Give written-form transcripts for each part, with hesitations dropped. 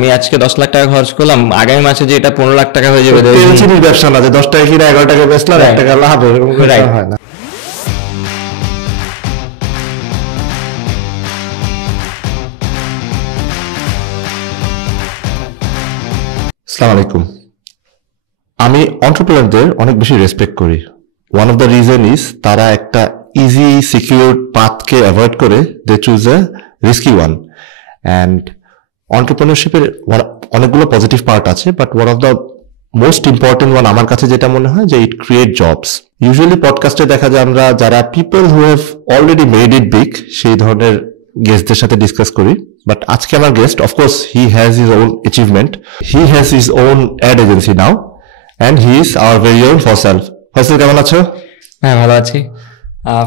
আমি আজকে 10 লাখ টাকা খরচ করলাম, আগামী মাসে যে এটা 15 লাখ টাকা হয়ে যাবে, চিনির ব্যবসা না যে 10 টাকা কিনে 11 টাকা বেচলাম 1 টাকা লাভ হবে, এরকম হয় না। আসসালামু আলাইকুম। আমি এন্টারপ্রেনারদের অনেক বেশি রেসপেক্ট করি। One of the reason is তারা একটা ইজি সিকিউর পাথকে অ্যাভয়েড করে they choose a risky one. And এন্টারপ্রেনারশিপের অনেকগুলো পজিটিভ পার্ট আছে, but one of the most important one আমার কাছে যেটা মনে হয় যে ইট ক্রিয়েট জবস। ইউজুয়ালি পডকাস্টে দেখা যায় আমরা যারা people who have already made it big সেই ধরনের গেস্টদের সাথে ডিসকাস করি। বাট আজকে আমার guest, of course he has his on achievement, he has his own ad agency now, and he is our very own Faisal. Faisal, কেমন আছো? হ্যাঁ, ভালো আছি।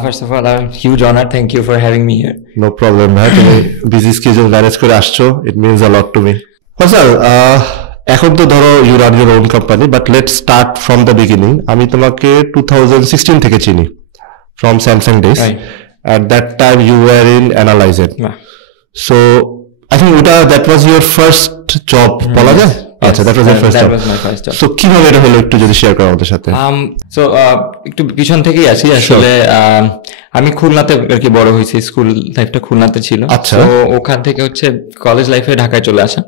First of all, a huge honor. Thank you for having me here. No problem, ভাই। তুমি busy schedule manage করে আসছো, it means a lot to me. Faisal, এখন তো ধরো you run your own company, but let's start from the beginning. আমি তোমাকে 2016 থেকে চিনি, from Samsung days. At that time you were in Analyze-It. So I think that was your first job, বলা যায়? আচ্ছা, that was your first job. That was my first job. So কিভাবে এটা হলো একটু যদি শেয়ার করো আমাদের সাথে। So একটু পিছন থেকেই আসি। আসলে আমি খুলনাতে আর কি বড় হয়েছি, স্কুল লাইফটা খুলনাতে ছিল। আচ্ছা, তো ওখান থেকে হচ্ছে কলেজ লাইফে ঢাকায় চলে আসা।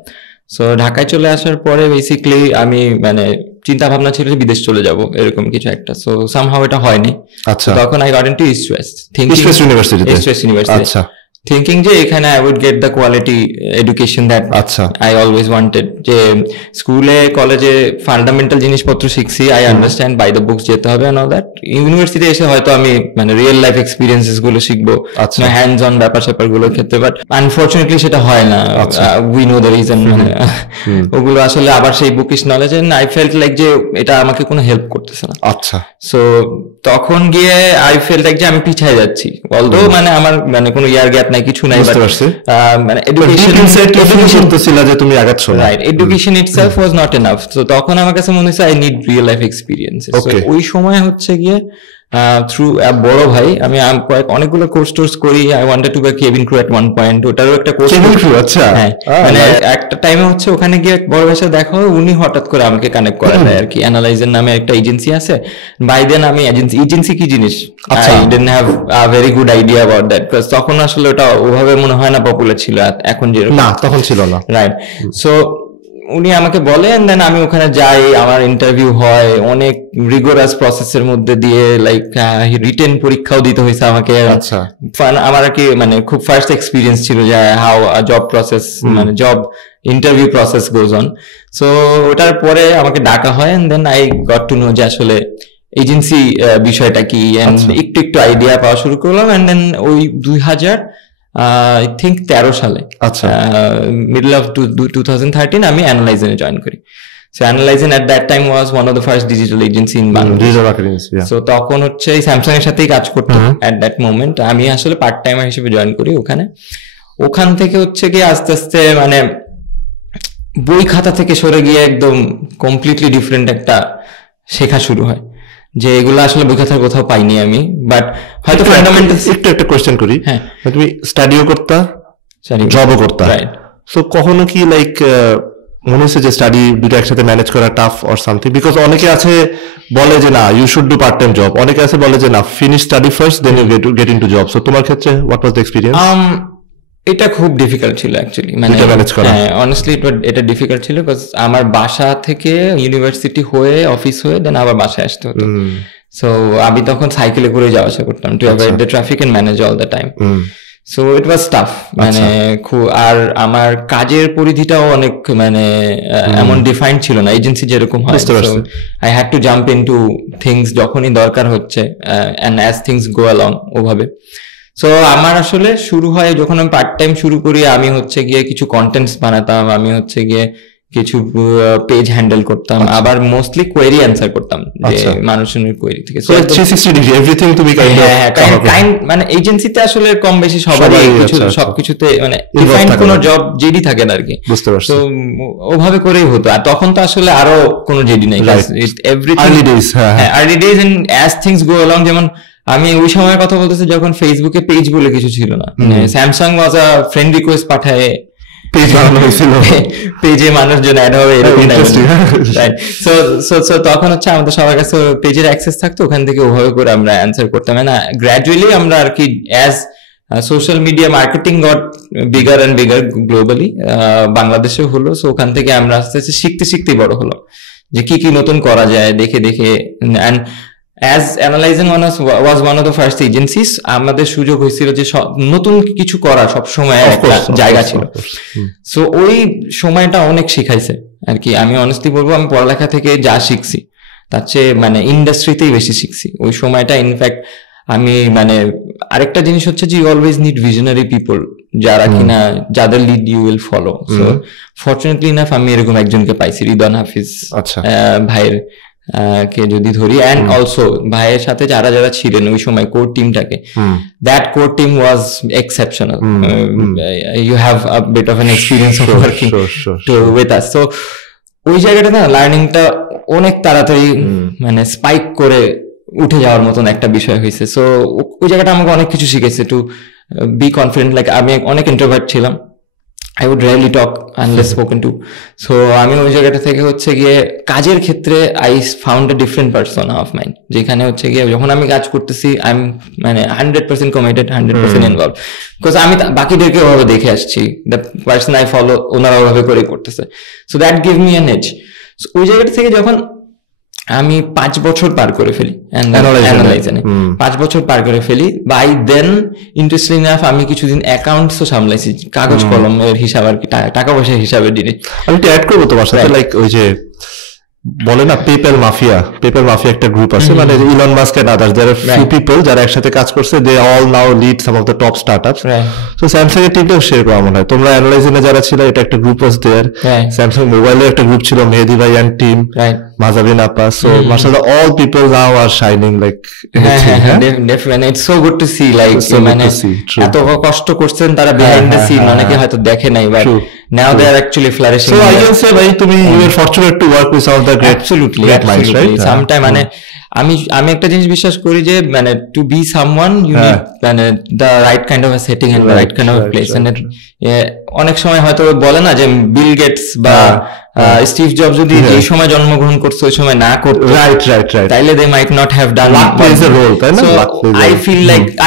সো ঢাকায় চলে আসার পরে বেসিক্যালি আমি মানে চিন্তা ভাবনা ছিল যে বিদেশ চলে যাব, এরকম কিছু একটা। সো সামহাউ এটা হয়নি। আচ্ছা, তখন I got into East West university. আচ্ছা, থিঙ্কিং যে এখানে I would get the quality education that I always wanted. যে স্কুলে কলেজে ফান্ডামেন্টাল জিনিসপত্র শিখছি, I understand, by the books যেতে হবে এন্ড অল দ্যাট। ইউনিভার্সিটি এসে হয়তো আমি মানে রিয়েল লাইফ এক্সপিরিয়েন্সেস গুলো শিখবো, হ্যান্ডস অন ব্যাপার স্যাপার গুলোর ক্ষেত্রে। বাট আনফর্চুনেটলি সেটা হয় না। We know the reason. মানে ওগুলো আসলে আবার সেই bookish knowledge, and I felt like যে এটা আমাকে কোনো হেল্প করতেছে না। আচ্ছা, সো তখন গিয়ে আই ফেল্ট লাইক যে আমি পিছায় যাচ্ছি, অলদো মানে আমার মানে কোনো ইয়ার গ্যাপ নাই, কিছু নাই, মানে education itself was not enough. তো তখন আমার কাছে মনে হচ্ছে I need real life experience. ওই সময় হচ্ছে গিয়ে থ্রু বড় ভাই আমি অনেকগুলো কোর্স করি। I wanted to be cabin crew at one point, ওটারও একটা কোর্স। আচ্ছা, মানে একটা টাইমে হচ্ছে ওখানে গিয়ে বড় ভাইয়ের সাথে দেখা হয়, উনি হঠাৎ করে আমাকে কানেক্ট করা দেয় আর কি। অ্যানালাইজের নামে একটা এজেন্সি আছে। বাই দেন আমি এজেন্সি কি জিনিস I didn't have a very good idea about that, because তখন আসলে ওটা ওভাবে মনে হয় না পপুলার ছিল, এখন যেরকম না তখন ছিল না, রাইট? সো উনি আমাকে বলেন, দেন আমি ওখানে যাই, আমার ইন্টারভিউ হয়, অনেক রিগোরাস প্রসেসের মধ্যে দিয়ে লাইক রিটেন পরীক্ষাও দিতে হয়েছে আমাকে। আচ্ছা, আমার আর কি মানে খুব ফার্স্ট এক্সপিরিয়েন্স ছিল যে হাউ জব প্রসেস মানে job interview process goes on. So ওটার পরে আমাকে ডাকা হয়, and then I got to know যে আসলে এজেন্সি বিষয়টা কি, এন্ড একটু আইডিয়া পাওয়া শুরু করলাম। এন্ড দেন ওই 2013 সালে, আচ্ছা, মিডল অফ 2013 আমি অ্যানালাইজেনে জয়েন করি। So Analyze-It at that time was one of the first digital agency in Bangladesh. So তখন হচ্ছে স্যামসাং এর সাথেই কাজ করতাম at that moment। আমি আসলে পার্ট টাইমার হিসেবে জয়েন করি ওখানে। ওখান থেকে হচ্ছে কি আস্তে আস্তে মানে বই খাতা থেকে সরে গিয়ে একদম কমপ্লিটলি ডিফারেন্ট একটা শেখা শুরু হয়, যে এগুলো আসলে বই খাতার কোথাও পাইনি আমি। বাট হয়তো ফান্ডামেন্টাল একটা কোয়েশ্চেন করি। হ্যাঁ, তুমি স্টাডিও করতা, জবও করতা, রাইট? সো কখনো কি লাইক মনে হচ্ছে যে স্টাডি দুটো একসাথে ম্যানেজ করা টাফ অর সামথিং? বিকজ অনেকে আছে বলে যে না you should do part time job, অনেকে আছে বলে যে না finish study first then you get into job. So তোমার ক্ষেত্রে হোয়াট ওয়াজ দ্য এক্সপেরিয়েন্স? এটা খুব ডিফিকাল্ট ছিল অ্যাকচুয়ালি, মানে হ্যাঁ অনেস্টলি এটা ডিফিকাল্ট ছিল, বিকজ আমার বাসা থেকে ইউনিভার্সিটি হয়ে অফিস হয়ে দেন আবার বাসায় আসতে হতো। সো আমি তখন সাইকেলে করে যাওয়া আসা করতাম to avoid the traffic and manage all the time. So it was tough, মানে আর আমার কাজের পরিধিটাও অনেক মানে এমন ডিফাইন্ড ছিল না এজেন্সি যেরকম হয়। I had to jump into things যখনই দরকার হচ্ছে, and as things go along ওভাবে। সো আমার আসলে শুরু হয় যখন আমি পার্ট টাইম শুরু করি, আমি হচ্ছে গিয়ে কিছু কন্টেন্টস বানাতাম, আমি হচ্ছে গিয়ে কিছু পেজ হ্যান্ডেল করতাম, আবার মোস্টলি কোয়েরি অ্যান্সার করতাম যে মানুষের কোয়েরি থেকে। সো 360 ডিগ্রি এভরিথিং তুমি কাইন্ড মানে এজেন্সিতে আসলে কম বেশি সবাই কিছু সবকিছুতে মানে ডিফাইন্ড কোনো জব জেডি থাকে না আর কি, বুঝতে পারছো? তো ওভাবে করেই হতো। আর তখন তো আসলে আরো কোনো জেডি নাই, everything early days and as things go along. যেমন আমি ওই সময়ের কথা বলতেছি যখন ফেসবুকে পেজ বলে কিছু ছিল না, স্যামসাং ওয়াজ আ ফ্রেন্ড রিকোয়েস্ট পাঠায় পেজ বানানো হয়েছিল, পেজে মানুষজন অ্যাড হবে এরকম। সো তখন হচ্ছে আমাদের সবার কাছে পেজের অ্যাক্সেস থাকতো, ওখান থেকে ওভাবে করে আমরা অ্যান্সার করতাম। না গ্র্যাজুয়ালি আমরা আর কি as social media marketing goat bigger and bigger globally, বাংলাদেশে হলো। সো ওখান থেকে আমরা আস্তে আস্তে শিখতেই বড় হলো যে কি কি নতুন করা যায় দেখে দেখে। And as Analyzing was one of the first agencies, আমাদের সুযোগ হয়েছিল যে নতুন কিছু করা সব সময় একটা জায়গা ছিল। সো ওই সময়টা অনেক শিখাইছে আর কি। আমি অনেস্টলি বলবো আমি পড়ালেখা থেকে যা শিখছি তার চেয়ে মানে ইন্ডাস্ট্রিতেই বেশি শিখছি ওই সময়টা। ইনফ্যাক্ট আমি মানে আরেকটা জিনিস হচ্ছে যে you always need visionary people, যারা কিনা যাদের lead you will follow. So fortunately enough আমি এরকম একজনকে পাইছি, রিদওয়ান হাফিজ ভাইয়ের কে যদি ধরি। অ্যান্ড অলসো ভাইয়ের সাথে যারা যারা ছিলেন ওই সময় কোর টিমটাকে, that core team was exceptional. You have a bit of an experience of working with us. So ওই জায়গাটা না লার্নিংটা অনেক তাড়াতাড়ি মানে স্পাইক করে উঠে যাওয়ার মতন একটা বিষয় হয়েছে। সো ওই জায়গাটা আমাকে অনেক কিছু শিখেছে, টু বি কনফিডেন্ট। লাইক আমি অনেক ইন্ট্রোভার্ট ছিলাম, I would rarely talk unless spoken to. So আমি ওই জায়গাটা থেকে হচ্ছে গিয়ে কাজের ক্ষেত্রে I found a different persona of mine, যেখানে হচ্ছে গিয়ে যখন আমি কাজ করতেছি I'm মানে 100% committed, 100% involved, because আমি বাকিদেরকে ওভাবে দেখে আসছি, the person I follow ওনারা ওভাবে করে করতেছে। So that gave me an edge. So ওই জায়গাটা থেকে যখন আমি 5 বছর পার করে ফেলি অ্যানালাইজে, 5 বছর পার করে ফেলি, বাই দেন ইন্টারেস্টিং ইনাফ আমি কিছুদিন অ্যাকাউন্টসও সামলাইছি, কাগজ কলমের হিসাব আর কি, টাকা পয়সার হিসাবের জিনিস। আমি একটু অ্যাড করবো তোমার সাথে, লাইক ওই যে বলে না পেপ্যাল মাফিয়া একটা গ্রুপ আছে, মানে Elon Musk and others, there are few people যারা একসাথে কাজ করছে, they all now lead some of the top startups. So Samsung এর টিমটাও শেয়ার করা মনে হয়, তোমরা অ্যানালাইজিনে যারা ছিল এটা একটা গ্রুপ ওয়াজ দেয়ার, স্যামসাং মোবাইলের একটা গ্রুপ ছিল, মেহেদি ভাই এন্ড টিম, মাজাবিন আপা। সো মাশাআল্লাহ all people now are shining like definitely it's so good to see, like মানে এত কষ্ট করছেন তারা বিহাইন্ড দ্য সিন, অনেকে হয়তো দেখে নাই, but now they are actually flourishing. So I can say ভাই তুমি you are fortunate to work with some of the great minds, right? Sometime মানে আমি একটা জিনিস বিশ্বাস করি যে মানে to be someone you need মানে the right kind of a setting and the right kind of a place. And অনেক সময় হয়তো বলে না যে বিল গেটস বা স্টিভ জবস যদি এই সময় জন্মগ্রহণ করছে ওই সময় না করতো, রাইট তাইলে they might not have done luck plays a role, তাই না?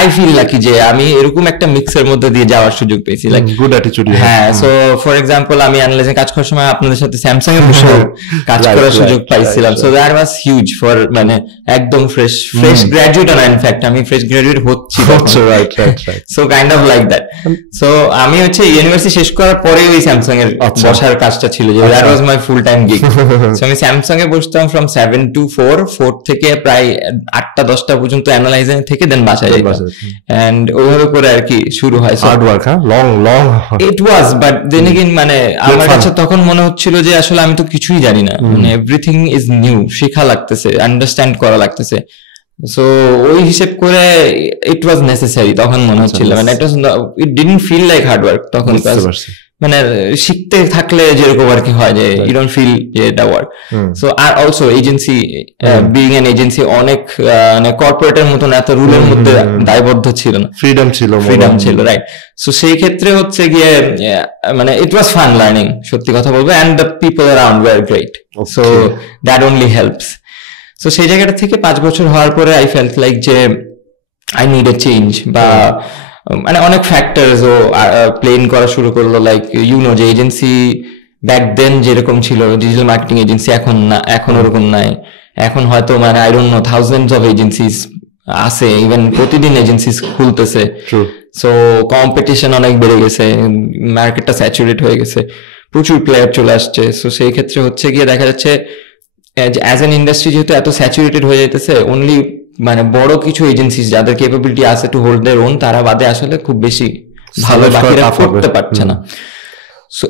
I feel lucky যে আমি এরকম একটা মিক্সের মধ্যে দিয়ে যাওয়ার সুযোগ পেয়েছি, লাইক গুড অ্যাটিটিউড। হ্যাঁ, সো ফর এক্সাম্পল আমি অ্যানালাইজিং কাজ করার সময় আপনাদের সাথে স্যামসাং এ বসে কাজ করার সুযোগ পাইছিলাম। So that was huge for মানে একদম ফ্রেশ গ্র্যাজুয়েট, না ইনফ্যাক্ট আমি ফ্রেশ গ্র্যাজুয়েট হচ্ছি, right so kind of like that. So আমি হচ্ছে ইউনিভার্সিটি শেষ করার পরে ওই স্যামসাং এর বসার কাজটা ছিল, যে that was my full time gig. So আমি স্যামসাং এ বসতাম ফ্রম 7 to 4 থেকে প্রায় 8টা-10টা পর্যন্ত অ্যানালাইজিং থেকে দেন বাসায় যাইতাম, এন্ড ওইভাবে করে আর কি শুরু হয়। হার্ড ওয়ার্ক, হ্যাঁ, long it was, but then again মানে আমার কাছে তখন মনে হচ্ছিল যে আসলে আমি তো কিছুই জানি না, মানে এভরিথিং ইজ নিউ, শেখা লাগতেছে, আন্ডারস্ট্যান্ড করা লাগতেছে। সো ওই হিসেব করে ইট ওয়াজ নেসেসারি তখন মনে হচ্ছিল, মানে it didn't feel like hard work তখন, মানে শিখতে থাকলে যেরকম আর কি হয় যে ইউ ডোন্ট ফিল যে এটা work. So are also agency, being an agency অনেক মানে কর্পোরেটের মতন এত রুলের মধ্যে দায়বদ্ধ ছিল না, ফ্রিডম ছিল, রাইট। সো সেই ক্ষেত্রে হচ্ছে গিয়ে মানে ইট ওয়াজ ফান লার্নিং, সত্যি কথা বলবো, and the people around were great, so that only helps. So সেই জায়গাটা থেকে 5 বছর হওয়ার পরে আই ফেল্ট লাইক যে আই নিড এ চেঞ্জ, বা মানে অনেক ফ্যাক্টরস ও প্লেন করা শুরু করলো, লাইক যে এজেন্সি ব্যাক দেন যেরকম ছিল ডিজিটাল মার্কেটিং এজেন্সি, এখন না, এখন ওরকম নাই। এখন হয়তো মানে I don't know thousands of agencies আছে, ইভেন প্রতিদিন এজেন্সিস খুলতেছে। সো কম্পিটিশন অনেক বেড়ে গেছে, মার্কেটটা স্যাচুরেট হয়ে গেছে, প্রচুর প্লেয়ার চলে আসছে। সো সেই ক্ষেত্রে হচ্ছে গিয়ে দেখা যাচ্ছে অ্যাজ এন ইন্ডাস্ট্রি যেহেতু এত স্যাচুরেটেড হয়ে যাইতেছে, অনলি মানে বড় কিছু এজেন্সিস যাদের ক্যাপাবিলিটি আছে টু হোল্ড দেয়ার ওন, তারা বাদে আসলে খুব বেশি ভালো বাকিরা করতে পারছে না। সো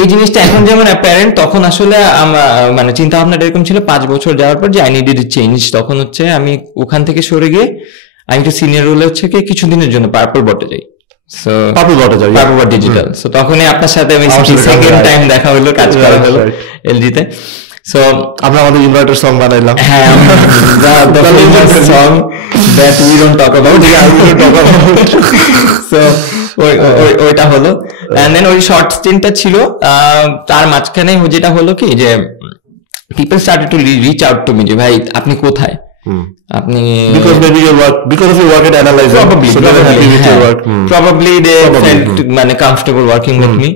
এই জিনিসটা এখন যেমন অ্যাপারেন্ট, তখন আসলে মানে চিন্তা ভাবনাটা এরকম ছিল 5 বছর যাওয়ার পর যে আই নিডেড এ চেঞ্জ। তখন হচ্ছে আমি ওখান থেকে সরে গিয়ে আমি একটু সিনিয়র রোলে হচ্ছে কি কিছুদিনের জন্য পার্পল বটে যাই। সো পার্পল বট ডিজিটাল। সো তখনই আপনার সাথে আমি সেকেন্ড টাইম দেখা হলো, কাজ করা হলো এলজিতে। সো আমরা আমাদের ইনভার্টার সং বানাইলাম, হ্যাঁ, the famous song that we don't talk about. So ওইটা হলো। এন্ড দেন ওই শর্ট স্টিন্টটা ছিল, তার মাঝখানে যেটা হলো কি যে people started to reach out to me যে ভাই আপনি কোথায়, আপনি because maybe your work, because of your work at analyzer, so they were happy with your work, probably they felt মানে comfortable working with me,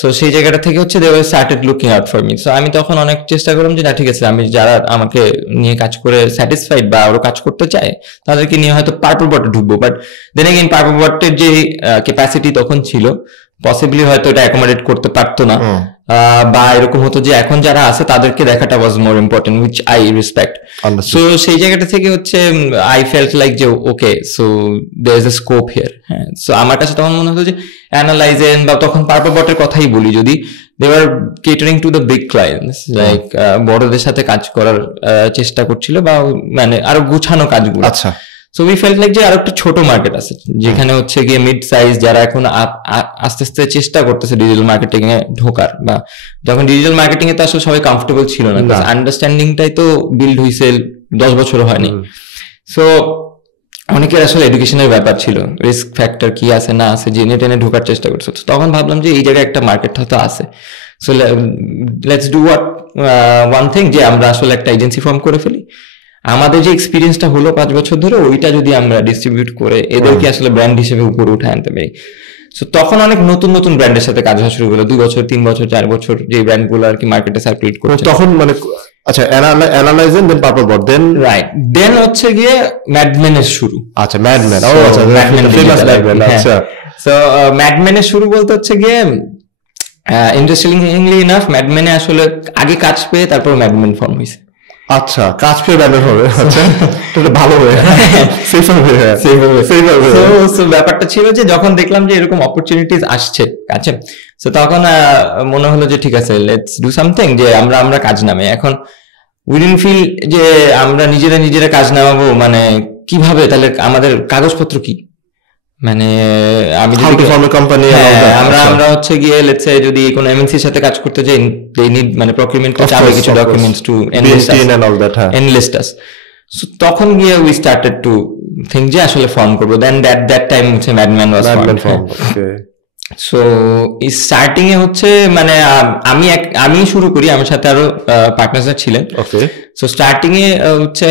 so সেই জায়গাটা থেকে হচ্ছে they were started looking out for me. so আমি তখন অনেক চেষ্টা করলাম যে না ঠিক আছে, আমি যারা আমাকে নিয়ে কাজ করে স্যাটিসফাইড বা আরো কাজ করতে চায় তাদেরকে নিয়ে হয়তো পার্পল বটে ঢুকবো, বাট দেন এগেইন পার্পল বটের যে ক্যাপাসিটি তখন ছিল পসিবলি হয়তো এটা অ্যাকোমোডেট করতে পারতো না, বা এরকম হতো যে এখন যারা আছে তাদেরকে দেখাটা was more important, which I respect. So সেই জায়গাটা থেকে হচ্ছে আই ফেল্ট লাইক যে okay, so there is a scope here. হ্যাঁ, সো আমার কাছে তখন মনে হতো যে অ্যানালাইজেন বা তখন পার্পল বটের কথাই বলি, যদি they are catering to the big clients, like বড়দের সাথে কাজ করার চেষ্টা করছিল বা মানে আরো গুছানো কাজগুলো। আচ্ছা, সো উই ফেল্ট লাইক যে আরো একটা ছোট মার্কেট আছে যেখানে হচ্ছে গিয়ে মিড সাইজ যারা এখন আস্তে আস্তে চেষ্টা করতেছে ডিজিটাল মার্কেটিং এ ঢোকার, বা যখন ডিজিটাল মার্কেটিং এ তো আসলে সবাই কমফোর্টেবল ছিল না, আন্ডারস্ট্যান্ডিংটাই তো বিল্ড হয়েছে 10 বছর হয়নি। সো অনেকের আসলে এডুকেশনের ব্যাপার ছিল, রিস্ক ফ্যাক্টর কি আছে না আছে জেনে টেনে ঢোকার চেষ্টা করছে। তখন ভাবলাম যে এই জায়গায় একটা মার্কেট হয়তো আছে, so let's do one thing, যে আমরা আসলে একটা এজেন্সি ফর্ম করে ফেলি, আমাদের যে এক্সপিরিয়েন্সটা হলো 5 বছর ধরে ওইটা যদি আমরা ডিস্ট্রিবিউট করে এদেরকে আসলে ব্র্যান্ড হিসেবে উপরে উঠে আনতে পারি। সো তখন অনেক নতুন নতুন ব্র্যান্ডের সাথে কাজ হওয়া শুরু হলো, 2 বছর 3 বছর 4 বছর যে ব্র্যান্ড গুলো আর কি মার্কেটে সার্কুলেট করছে তখন মানে আচ্ছা অ্যানালাইজেন দেন পার্পল বট দেন রাইট দেন হচ্ছে গিয়ে ম্যাডম্যানের শুরু। আচ্ছা ম্যাডম্যান, ও আচ্ছা ম্যাডম্যান, ফেমাস ম্যাডম্যান। আচ্ছা, সো ম্যাডম্যানের শুরু বলতে হচ্ছে গিয়ে ইন্টারেস্টিংলি ইনাফ ম্যাডম্যানে আসলে আগে কাজ পেয়ে তারপর ম্যাডম্যান ফর্ম হয়েছে। আচ্ছা, কাজ পেয়ে ব্যানার হবে। আচ্ছা, এটা ভালো হয়ে সেফ হবে। সো ব্যাপারটা ছিল যে যখন দেখলাম যে এরকম অপরচুনিটিস আসছে কাছে, সো তখন মনে হলো যে ঠিক আছে, লেটস ডু সামথিং, যে আমরা কাজ নামে। এখন উই ডিডন্ট ফিল যে আমরা নিজেরা কাজ নামাবো, মানে কিভাবে, তাহলে আমাদের কাগজপত্র কি, মানে আমি যদি কোম্পানি আমরা হচ্ছে গিয়ে লেটস সে যদি কোনো এমএনসি এর সাথে কাজ করতে যাই, দে নিড মানে প্রকিউরমেন্ট চাবে কিছু ডকুমেন্টস টু এনলিস্ট আস। সো তখন গিয়ে উই স্টার্টেড টু থিঙ্ক যে আসলে ফর্ম করবো। দেন দ্যাট টাইম হচ্ছে Madman was form. So starting a হচ্ছে মানে আমি শুরু করি, আমার সাথে আরো পার্টনাররা ছিলেন। সো স্টার্টিং এ হচ্ছে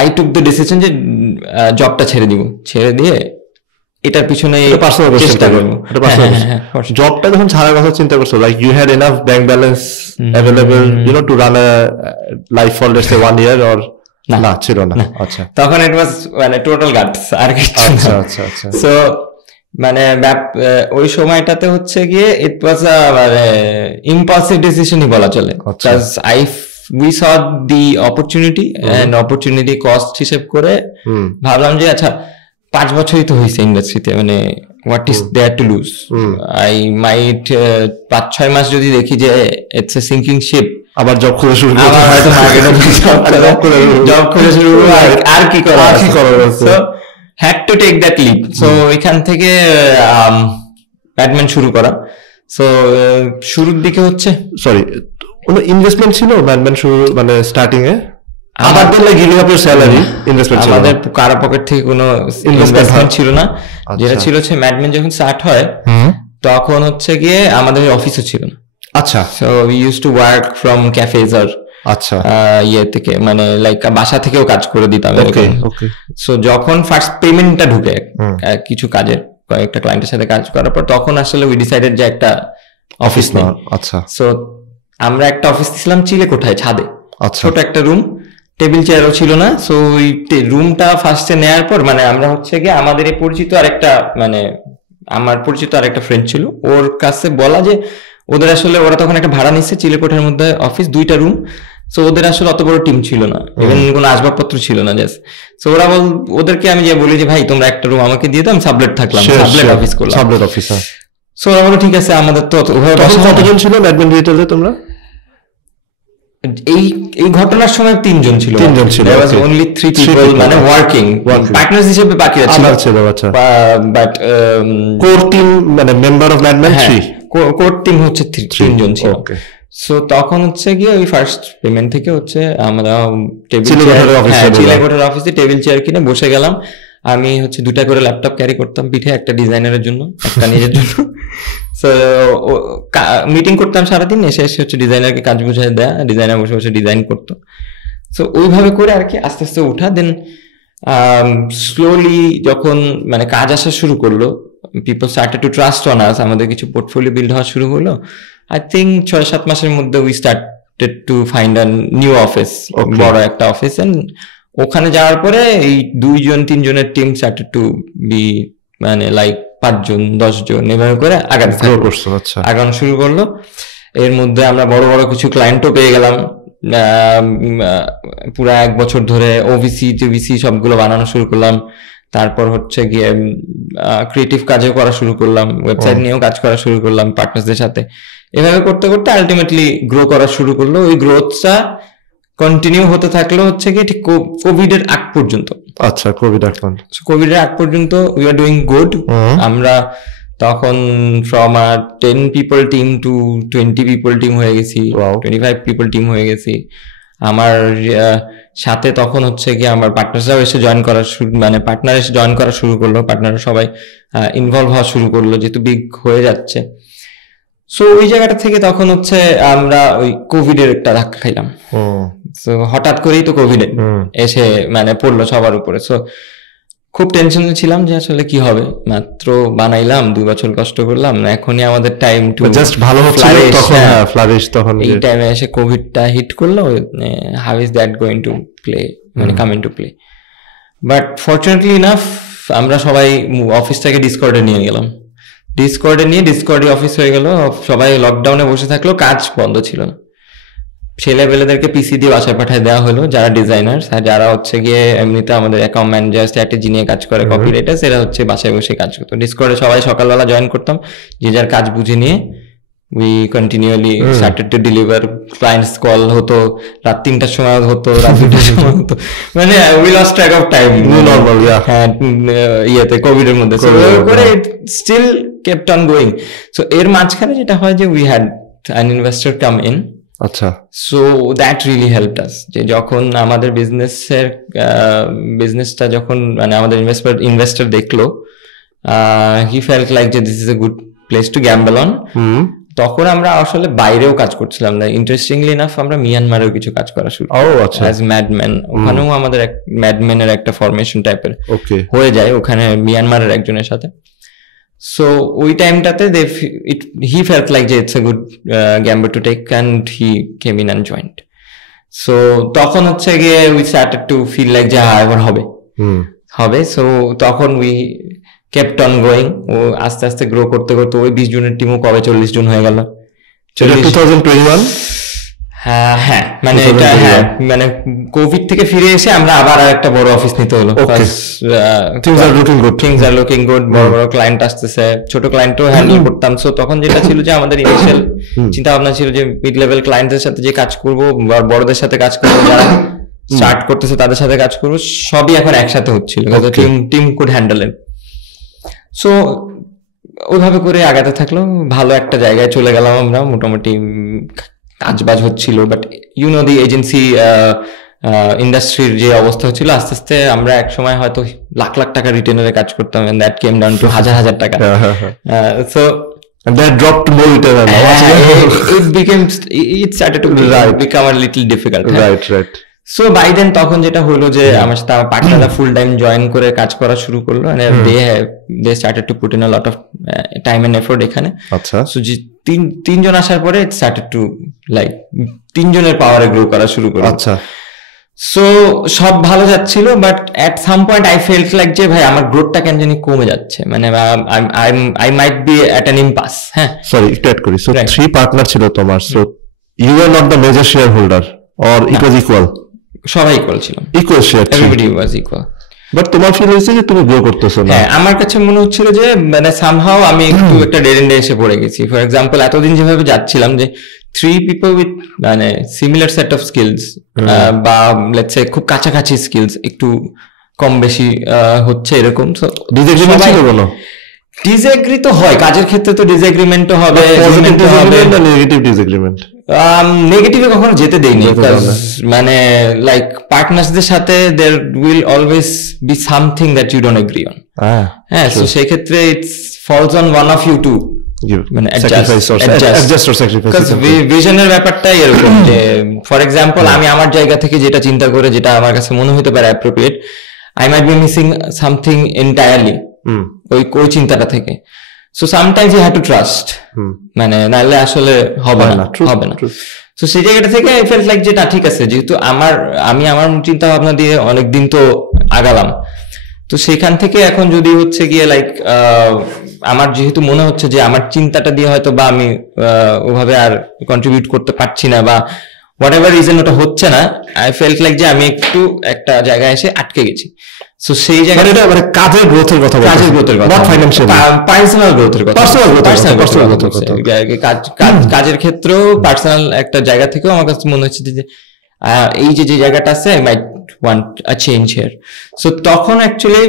আই টুক দ্য ডিসিশন যে জবটা ছেড়ে দিয়ে এটার পিছনে চেষ্টা করবো। জবটা যখন ছাড়ার কথা চিন্তা করছো, like you had enough bank balance available you know to run a life for let's say 1 year, or না ছিল না? আচ্ছা, তখন ইট ওয়াজ মানে টোটাল গাটস আর কিছু। আচ্ছা। সো মানে ওই সময়টাতে হচ্ছে গিয়ে ইট ওয়াজ আ মানে ইম্পালসিভ ডিসিশনই বলা চলে, because we saw the opportunity and opportunity cost হিসেব করে ভাবলাম যে আচ্ছা 5 বছরই তো হয়েছে ইন্ডাস্ট্রিতে, মানে what is there to lose? I might 5-6 মাস যদি দেখি যে it's a sinking ship, আবার জব করে শুরু আবার হয়তো মার্কেটে জব করে শুরু আর কি করার, so had to take that leap. so এখান থেকে অ্যাডমিন শুরু করা। সো শুরুর দিকে হচ্ছে সরি কোনো ইনভেস্টমেন্ট ছিল ম্যাডম্যান শুরু মানে স্টার্টিং এ? আমাদের like giving up your salary investment ছিল? আমাদের কারো পকেট থেকে কোনো ইনভেস্টমেন্ট ছিল না। যেটা ছিল হচ্ছে ম্যাডম্যান যখন স্টার্ট হয় তখন হচ্ছে গিয়ে আমাদের অফিসও ছিল না। আচ্ছা, so we used to work from cafes আর আচ্ছা ইয়ে থেকে, মানে লাইক বাসা থেকেও কাজ করে দিতাম। ওকে। সো যখন ফার্স্ট পেমেন্টটা ঢুকে কিছু কাজের কয়েকটা ক্লায়েন্টের সাথে কাজ করার পর তখন আসলে উই ডিসাইডেড যে একটা অফিস না। আচ্ছা, সো আমরা একটা অফিস ছিলাম চিলেকোঠায় ছাদে, আচ্ছা, ছোট একটা রুম, টেবিল চেয়ারও ছিল না। সো ওই রুমটা ফার্স্টে নেয়ার পর মানে আমরা হচ্ছে গিয়ে আমাদের এই পরিচিত আরেকটা মানে আমার পরিচিত আরেকটা ফ্রেন্ড ছিল, ওর কাছে বলা যে ওদের আসলে ওরা তখন একটা ভাড়া নিচ্ছে চিলেকোঠার মধ্যে অফিস, 2টা রুম। সো ওদের আসলে অত বড় টিম ছিল না, ইভেন কোনো আসবাবপত্র ছিল না জাস্ট। সো ওদেরকে আমি যে বলি যে ভাই তোমরা একটা রুম আমাকে দিয়ে দাও, আমি সাবলেট থাকলাম, সাবলেট অফিস করলাম, সাবলেট অফিস। সো ওরা বলল ঠিক আছে, আমাদের তো কতজন ছিল অ্যাডমিন ডিজিটালে তোমরা? এই ঘটনার সময় 3 জন ছিল। There was only 3 people মানে ওয়ার্কিং পার্টনার্স হিসেবে বাকিরা ছিল। আচ্ছা, বাট কোর টিম মানে member of madman 3, core team হচ্ছে 3 জন ছিল। সো তখন হচ্ছে গিয়ে ওই ফার্স্ট পেমেন্ট থেকে হচ্ছে আমরা চিলেকোঠার অফিসে টেবিল চেয়ার কিনে বসে গেলাম। আমি হচ্ছে 2টা করে ল্যাপটপ ক্যারি করতাম পিঠে, একটা ডিজাইনারের জন্য, একটা নিজের জন্য। সো মিটিং করতাম সারাদিন, এসে এসে হচ্ছে ডিজাইনারকে কাজ বুঝাই দেয়া, ডিজাইনার বসে বসে ডিজাইন করতো। সো ওইভাবে করে আর কি আস্তে আস্তে উঠা। দেন স্লোলি যখন মানে কাজ আসা শুরু করলো, people started to trust on আস, আমাদের কিছু পোর্টফোলিও বিল্ড হওয়া শুরু হলো। আই থিঙ্ক 6-7 মাসের মধ্যে we started to find a new office, বড় একটা অফিস। এন্ড ওখানে যাওয়ার পরে এই 2-3 জনের টিম স্টার্টেড টু বি মানে লাইক 5 জন 10 জন এভাবে করে আগানো শুরু করলো। এর মধ্যে আমরা বড় বড় কিছু ক্লায়েন্টও পেয়ে গেলাম। পুরা 1 বছর ধরে ওভিসি টিভিসি সবগুলো বানানো শুরু করলাম। তারপর হচ্ছে গিয়ে ক্রিয়েটিভ কাজও করা শুরু করলাম, ওয়েবসাইট নিয়েও কাজ করা শুরু করলাম পার্টনারদের সাথে। এভাবে করতে করতে আলটিমেটলি গ্রো করা শুরু করলো। ওই গ্রোথটা কন্টিনিউ হতে থাকলো হচ্ছে গিয়ে ঠিক কোভিড এর আগ পর্যন্ত। আচ্ছা, কোভিড এর আগ পর্যন্ত উই আর ডুইং গুড। আমরা তখন from 10 people team to 20 people team হয়ে গেছি, 25 পিপল টিম হয়ে গেছি। আমার সাথে তখন হচ্ছে গিয়ে আমার পার্টনাররাও এসে জয়েন করা শুরু, মানে পার্টনার এসে জয়েন করা শুরু করলো, পার্টনাররা সবাই ইনভলভ হওয়া শুরু করলো যেহেতু বিগ হয়ে যাচ্ছে। সো ওই জায়গাটা থেকে তখন হচ্ছে আমরা ওই কোভিড এর একটা ধাক্কা খাইলাম। সো হঠাৎ করেই তো কোভিড এসে মানে পড়লো সবার উপরে। সো খুব টেনশনে ছিলাম যে আসলে কি হবে, মাত্র বানাইলাম, 2 বছর কষ্ট করলাম, এখনই আমাদের টাইম টু জাস্ট ভালো হচ্ছে ফ্লারিশ। তখন এই টাইমে এসে কোভিডটা হিট করলো। How is that going to play, মানে come in to play. But fortunately enough আমরা সবাই অফিসটাকে ডিসকর্ডে নিয়ে গেলাম। ডিসকর্ডে অফিস হয়ে গেল, সবাই লকডাউনে বসে থাকলো, কাজ বন্ধ ছিল না। ছেলেবেলেদেরকে পিসি দিয়ে বাসায় পাঠিয়ে দেওয়া হলো, যারা ডিজাইনার আর যারা হচ্ছে গিয়ে এমনিতে আমাদের অ্যাকাউন্ট ম্যানেজার স্ট্র্যাটেজি নিয়ে কাজ করে, কপি রাইটার, এরা হচ্ছে বাসায় বসে কাজ করতো। ডিসকর্ডে সবাই সকালবেলা জয়েন করতাম, যে যার কাজ বুঝে নিয়ে we continually started to deliver. Clients call হতো রাত 3টার সময় হতো, রাত 2টার সময় হতো, মানে we lost track of time normal. হ্যাঁ, ইয়েতে কোভিড এর মধ্যে করে still kept on going. So এর মাঝখানে যেটা হয় যে we had an investor come in. আচ্ছা, so that really helped us, যে যখন আমাদের বিজনেসটা যখন মানে আমাদের ইনভেস্টর দেখলো, হি ফেল্ট লাইক যে this is a good place to gamble on. তখন আমরা আসলে বাইরেও কাজ করছিলাম না, ইন্টারেস্টিংলি ইনাফ আমরা মিয়ানমারেও কিছু কাজ করা শুরু অ্যাজ ম্যাডম্যান। ওখানেও আমাদের ম্যাডম্যানের একটা ফরমেশন টাইপের হয়ে যায় ওখানে মিয়ানমারের একজনের সাথে। সো ওই টাইমটাতে he felt like যে it's a good gamble to take and he came in and joined. So তখন হচ্ছে গিয়ে we started to feel like যে এবার হবে। সো তখন we kept on going. ও আস্তে আস্তে গ্রো করতে করতে ওই 20 জনের টিমও কবে 40 জন হয়ে গেল। 2021 হ্যাঁ মানে এটা মানে কোভিড থেকে ফিরে এসে আমরা আবার একটা বড় অফিস নিতে হলো। things are looking good, বড় বড় ক্লায়েন্ট আসতেছে, ছোট ক্লায়েন্টও হ্যান্ডেল করতাম। সো তখন যেটা ছিল যে আমাদের ইনিশিয়াল চিন্তা ভাবনা ছিল যে মিড লেভেল ক্লায়েন্টদের সাথে যে কাজ করবো, বড়দের সাথে কাজ করবো, যারা স্টার্ট করতেছে তাদের সাথে কাজ করবো, সবই এখন একসাথে হচ্ছিল, team could handle it. So ওইভাবে করে আগাতে থাকলো, ভালো একটা জায়গায় চলে গেলাম আমরা, মোটামুটি কাজবাজ হচ্ছিল। But you know the agency ইন্ডাস্ট্রির যে অবস্থা হচ্ছিল, আস্তে আস্তে আমরা এক সময় হয়তো লাখ লাখ টাকা রিটেনারে কাজ করতাম, and that came down to হাজার টাকা। So that dropped to more retainer. It started to become a little difficult. Right. So by then তখন যেটা হলো যে আমার সাথে আমার পার্টনাররা ফুল টাইম জয়েন করে কাজ করা শুরু করলো, they started to put in a lot of time and effort এখানে। আচ্ছা, সো যে তিনজন আসার পরে ইট স্টার্টেড টু লাইক 3 জনের পাওয়ারে গ্রো করা শুরু করলো। আচ্ছা, সো সব ভালো যাচ্ছিল, but at some point I felt like যে ভাই আমার গ্রোথটা কেন জানি কমে যাচ্ছে, মানে I might be at an impasse. হ্যাঁ, সরি একটু অ্যাড করি। সো 3 পার্টনার ছিল তোমার, so you are not the major shareholder or it was equal? সবাই ইকুয়াল ছিল, equal share, everybody was equal. But তোমার ফিল হয়েছে যে তুমি গ্রো করতেছো না? হ্যাঁ, আমার কাছে মনে হচ্ছিল যে মানে সামহাও আমি একটু একটা ডেড এন্ডে এসে পড়ে গেছি। ফর এক্সাম্পল, এতদিন যেভাবে যাচ্ছিলাম যে 3 পিপল উইথ মানে সিমিলার সেট অফ স্কিলস বা লেটস সে খুব কাছাকাছি স্কিলস একটু কম বেশি হচ্ছে এরকম। সো ডিসএগ্রি তো হয় কাজের ক্ষেত্রে, তো ডিসএগ্রিমেন্টও হবে, পজিটিভ ডিসএগ্রিমেন্ট না নেগেটিভ ডিসএগ্রিমেন্ট? নেগেটিভে কখনো যেতে দেইনি, মানে লাইক পার্টনার্সদের সাথে there will always be something that you don't agree on. হ্যাঁ, তো সেই ক্ষেত্রে it's falls on one of you to মানে ভিশনের ব্যাপারটাই এরকম যে ফর এক্সাম্পল আমি আমার জায়গা থেকে যেটা চিন্তা করে যেটা আমার কাছে মনে হতে পারে appropriate, I might be missing something entirely ওই চিন্তাটা থেকে। So sometimes you have to trust, মানে নাহলে আসলে হবে না। তো সেই জায়গাটা থেকে আই ফেল্ট লাইক যেটা ঠিক আছে, যেহেতু আমি আমার চিন্তা ভাবনা দিয়ে অনেকদিন তো আগালাম, তো সেখান থেকে এখন যদি হচ্ছে গিয়ে লাইক আমার যেহেতু মনে হচ্ছে যে আমার চিন্তাটা দিয়ে হয়তো বা আমি ওভাবে আর কন্ট্রিবিউট করতে পারছি না বা হোয়াট এভার রিজন ওটা হচ্ছে না, আই ফেল্ট লাইক যে আমি একটু একটা জায়গায় এসে আটকে গেছি। সো সেই জায়গাটা মানে কাজের গ্রোথের কথা, নট ফাইন্যান্সিয়াল, পার্সোনাল গ্রোথের কথা, কাজের ক্ষেত্রেও পার্সোনাল একটা জায়গা থেকেও আমার কাছে মনে হচ্ছে যে এই যে জায়গাটা আছে I might want a change here. So তখন actually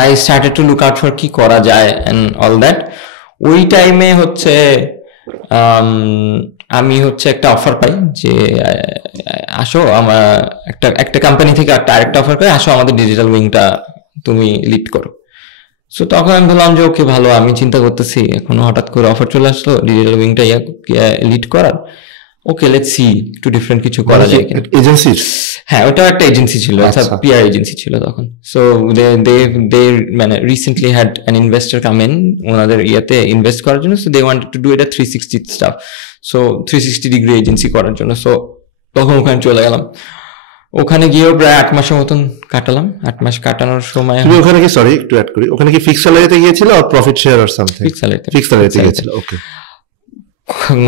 I started to look out for কি করা যায় এন্ড অল দ্যাট। ওই টাইমে হচ্ছে আমি হচ্ছে একটা অফার পাই যে আসো আমার একটা কোম্পানি থেকে আরেকটা অফার পাই, আসো আমাদের ডিজিটাল উইংটা তুমি লিড করো। সো তখন আমি বললাম যে ওকে ভালো, আমি চিন্তা করতেছি, এখন হঠাৎ করে অফার চলে আসলো ডিজিটাল উইংটা লিড করার, ওকে লেটস সি একটু ডিফারেন্ট কিছু করা যায় কিনা। এজেন্সি? হ্যাঁ, ওটা একটা এজেন্সি ছিল, একটা পিআর এজেন্সি ছিল তখন। সো দে মানে recently had an investor come in ওনাদের ইয়েতে ইনভেস্ট করার জন্য। So they wanted to do এটা 360 স্টাফ, সো 360 ডিগ্রি এজেন্সি করার জন্য। সো তখন ওখানে চলে গেলাম, ওখানে গিয়েও প্রায় 8 মাসের মতন কাটালাম। 8 মাস কাটানোর সময় তুমি ওখানে কি, সরি একটু অ্যাড করি, ওখানে কি ফিক্সড স্যালারিতে গিয়েছিল আর profit share or something? Fixed স্যালারিতে গিয়েছিল। ওকে,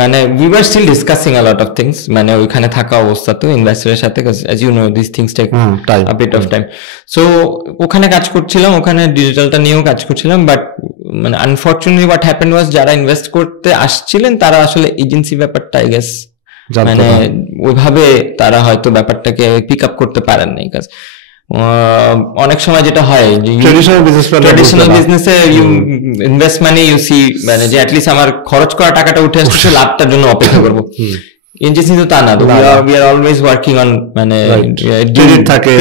মানে we were still discussing a lot of things, মানে ওইখানে থাকা অবস্থা তো ইনভেস্টরের সাথে, as you know these things take a bit of time. So ওখানে কাজ করছিলাম, ওখানে ডিজিটালটা নিয়েও কাজ করছিলাম, বাট মানে আনফরচুনেটলি হোয়াট হ্যাপেন্ড ওয়াজ যারা ইনভেস্ট করতে আসছিলেন তারা আসলে এজেন্সি ব্যাপারটা আই গেস মানে ওইভাবে তারা হয়তো ব্যাপারটাকে পিক আপ করতে পারেন নাই। কাজ অনেক সময় যেটা হয় ট্রেডিশনাল বিজনেসে ইউ ইনভেস্ট মানে ইউ সি মানে যে অ্যাটলিস্ট আমার খরচ করা টাকাটা উঠে আসছে, লাভটার জন্য অপেক্ষা করবো। এজেন্সি তো তা না, we are always working on মানে ক্রেডিট থাকে,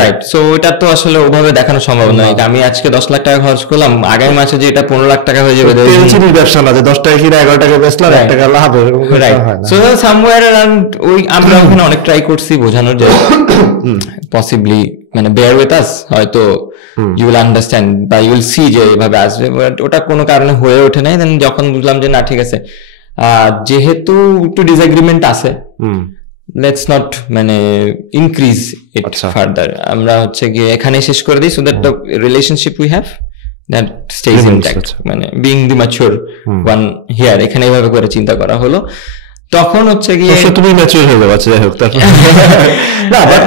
রাইট। সো এটা তো আসলে ওভাবে দেখানো সম্ভব নয়। আমি আজকে 10 লাখ টাকা খরচ করলাম, আগামী মাসে যে এটা 15 লাখ টাকা হয়ে যাবে, টেনশনের ব্যবসা না যে 10 টাকা কিনা 11 টাকা বেচলাম 1 টাকা লাভ হবে, রাইট। সো সামওয়্যার অ্যারাউন্ড ওই আমরা ওখানে অনেক ট্রাই করছি বোঝানোর যে পসিবলি মানে বেয়ার উইথ আস, হয়তো ইউ উইল আন্ডারস্ট্যান্ড বা ইউ উইল সি যে এভাবে আসবে, বাট ওটা কোনো কারণে হয়ে ওঠে নাই। দেন যখন বুঝলাম যে না ঠিক আছে, যেহেতু একটু ডিসএগ্রিমেন্ট আছে, লেটস নট মানে ইনক্রিজ ইট ফার্দার, আমরা হচ্ছে গিয়ে এখানে শেষ করে দিই, so that the relationship we have that stage intact, মানে being the mature one here, এখানে এইভাবে করে চিন্তা করা হলো। তখন হচ্ছে গিয়ে তুমি ম্যাচিউর হয়ে যাবে, যাই হোক। না, বাট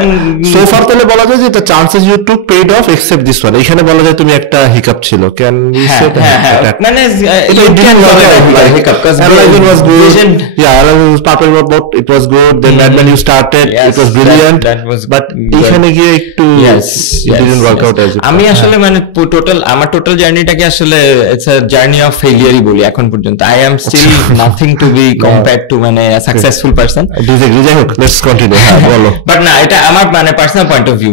সো ফার তাহলে বলা যায় যে the chances you took paid off except this one. এখানে বলা যায় তুমি একটা হিকআপ ছিল, ক্যান উই সে দ্যাট? মানে it didn't work hiccup cuz Horizon was good, yeah, Horizon was part about it was good, then when you started it was brilliant, but এখানে গিয়ে একটু it didn't work out as আমি আসলে মানে আমার total জার্নিটাকে আসলে ইটস আ জার্নি অফ ফেলিয়ারই বলি এখন পর্যন্ত। I am still nothing to be compared to মানে a successful person. যাই হোক, let's continue. বলো। বাট না, এটা আমার মানে personal point of view,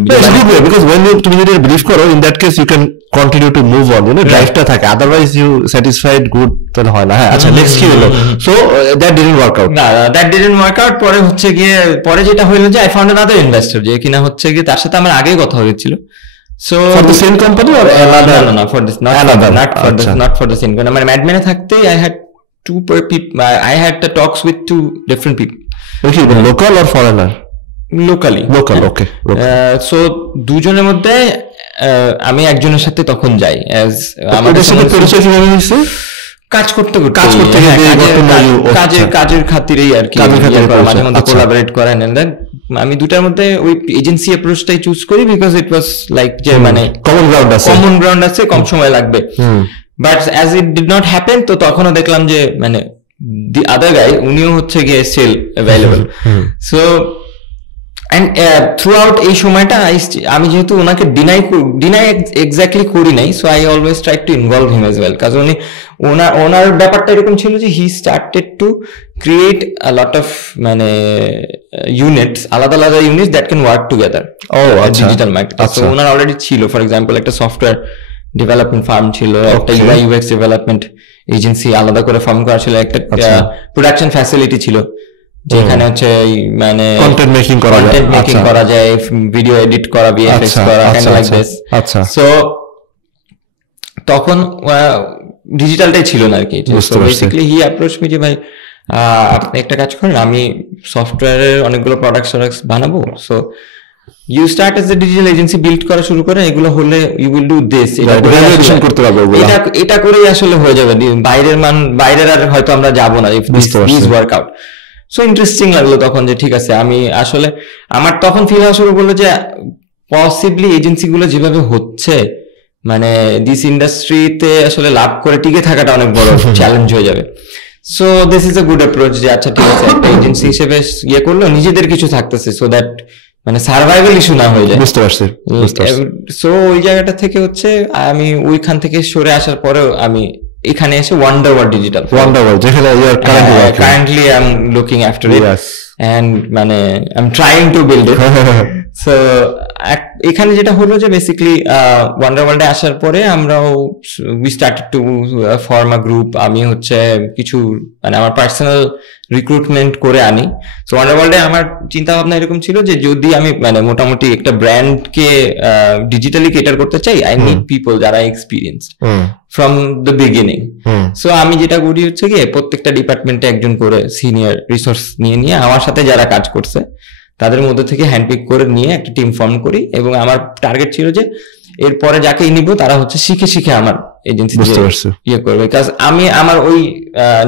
because when তুমি যদি বিলিভ করো in that case you can continue to move on, you know, ড্রাইভটা থাকে, otherwise you satisfied good তাহলে হয় না। হ্যাঁ, আচ্ছা, নেক্সট কি হলো? so that didn't work out. না, that didn't work out। পরে হচ্ছে গিয়ে পরে যেটা হলো যে I found another investor, যে কিনা হচ্ছে গিয়ে তার সাথে আমার আগেই কথা হয়েছিল। So for the same company or another? No, for this, not for the same company. আমার ম্যাডম্যানে থাকতে I had two people, I had the talks with 2 different people. Okay, local or foreigner? Locally. Local, okay. So দুজনের মধ্যে আমি একজনের সাথে তখন যাই, as আমাদের সাথে পরিচয় কিভাবে হয়েছে? কাজ করতে কাজের খাতিরেই আর কি, মাঝে মধ্যে কোলাবরেট করেন। আমি দুটার মধ্যে ওই এজেন্সি অ্যাপ্রোচটাই চুজ করি, বিকজ ইট ওয়াজ লাইক যে মানে কমন গ্রাউন্ড আছে, কম সময় লাগবে। But as it did not happen, তো তখনও দেখলাম যে মানে দি আদার গাই উনিও হচ্ছে গিয়ে still available. So and throughout এই সময়টা আমি যেহেতু ওনাকে ডিনাই এক্স্যাক্টলি করি নাই, so I always try to involve him as well, কাজ উনি ওনার ব্যাপারটা এরকম ছিল যে he started to create a lot of মানে ইউনিটস, আলাদা আলাদা units that can work together digital marketing. So ওনার অলরেডি ছিল, ফর এক্সাম্পল একটা সফটওয়্যার ডেভেলপমেন্ট ফার্ম ছিল, একটা UI UX ডেভেলপমেন্ট এজেন্সি আলাদা করে ফর্ম করা ছিল, একটা প্রোডাকশন ফ্যাসিলিটি ছিল যেখানে হচ্ছে মানে কন্টেন্ট মেকিং করা যায়, ভিডিও এডিট করা, VFX করা, কাইন্ড লাইক দিস। আচ্ছা, সো তখন ডিজিটালটাই ছিল না আর কি। সো বেসিক্যালি হি অ্যাপ্রোচ মি যে ভাই আপনি একটা কাজ করেন, আমি সফটওয়্যারের অনেকগুলো প্রোডাক্টস বানাবো, so you start as a digital agency, build করা শুরু করে, এগুলো হলে ইউ উইল ডু দিস, এটা করেই আসলে হয়ে যাবে, বাইরের আর হয়তো আমরা যাবো না, if this work out. So interesting লাগলো তখন যে ঠিক আছে, আমি আসলে আমার তখন ফিল হওয়া শুরু করলো যে পসিবলি এজেন্সিগুলো যেভাবে হচ্ছে মানে দিস ইন্ডাস্ট্রিতে আসলে লাভ করে টিকে থাকাটা অনেক বড় চ্যালেঞ্জ হয়ে যাবে। So this is a good approach যে আচ্ছা ঠিক আছে, একটা এজেন্সি হিসেবে ইয়ে করলো, নিজেদের কিছু থাকতেছে, সো দ্যাট মানে সার্ভাইভাল ইস্যু না হয়ে যায়। বুঝতে পারছি। সো ওই জায়গাটা থেকে হচ্ছে আমি ওইখান থেকে সরে আসার পরেও আমি এখানে এসে ওয়ান্ডার ওয়ার্ল্ড ডিজিটাল, যেখানে currently I am looking after it and মানে I am trying to build it. So এখানে যেটা হলো যে বেসিক্যালি ওয়ান্ডার ওয়ার্ল্ডে আসার পরে আমরাও we started to form a group. আমি হচ্ছে কিছু মানে আমার পার্সোনাল রিক্রুটমেন্ট করে আনি। সো ওয়ান্ডার ওয়ার্ল্ডে আমার চিন্তা ভাবনা এরকম ছিল যে যদি আমি মানে মোটামুটি একটা ব্র্যান্ডকে ডিজিটালি কেটার করতে চাই, আই নিড পিপল যারা experienced from the beginning. So আমি যেটা করি হচ্ছে গিয়ে প্রত্যেকটা ডিপার্টমেন্টে একজন করে সিনিয়র রিসোর্স নিয়ে আমার সাথে যারা কাজ করছে তাদের মধ্যে থেকে হ্যান্ডপিক করে নিয়ে একটা টিম ফর্ম করি, এবং আমার টার্গেট ছিল যে এরপরে যাকে নিব তারা হচ্ছে শিখে আমার এজেন্সি ইয়ে করবে। কাজ আমি আমার ওই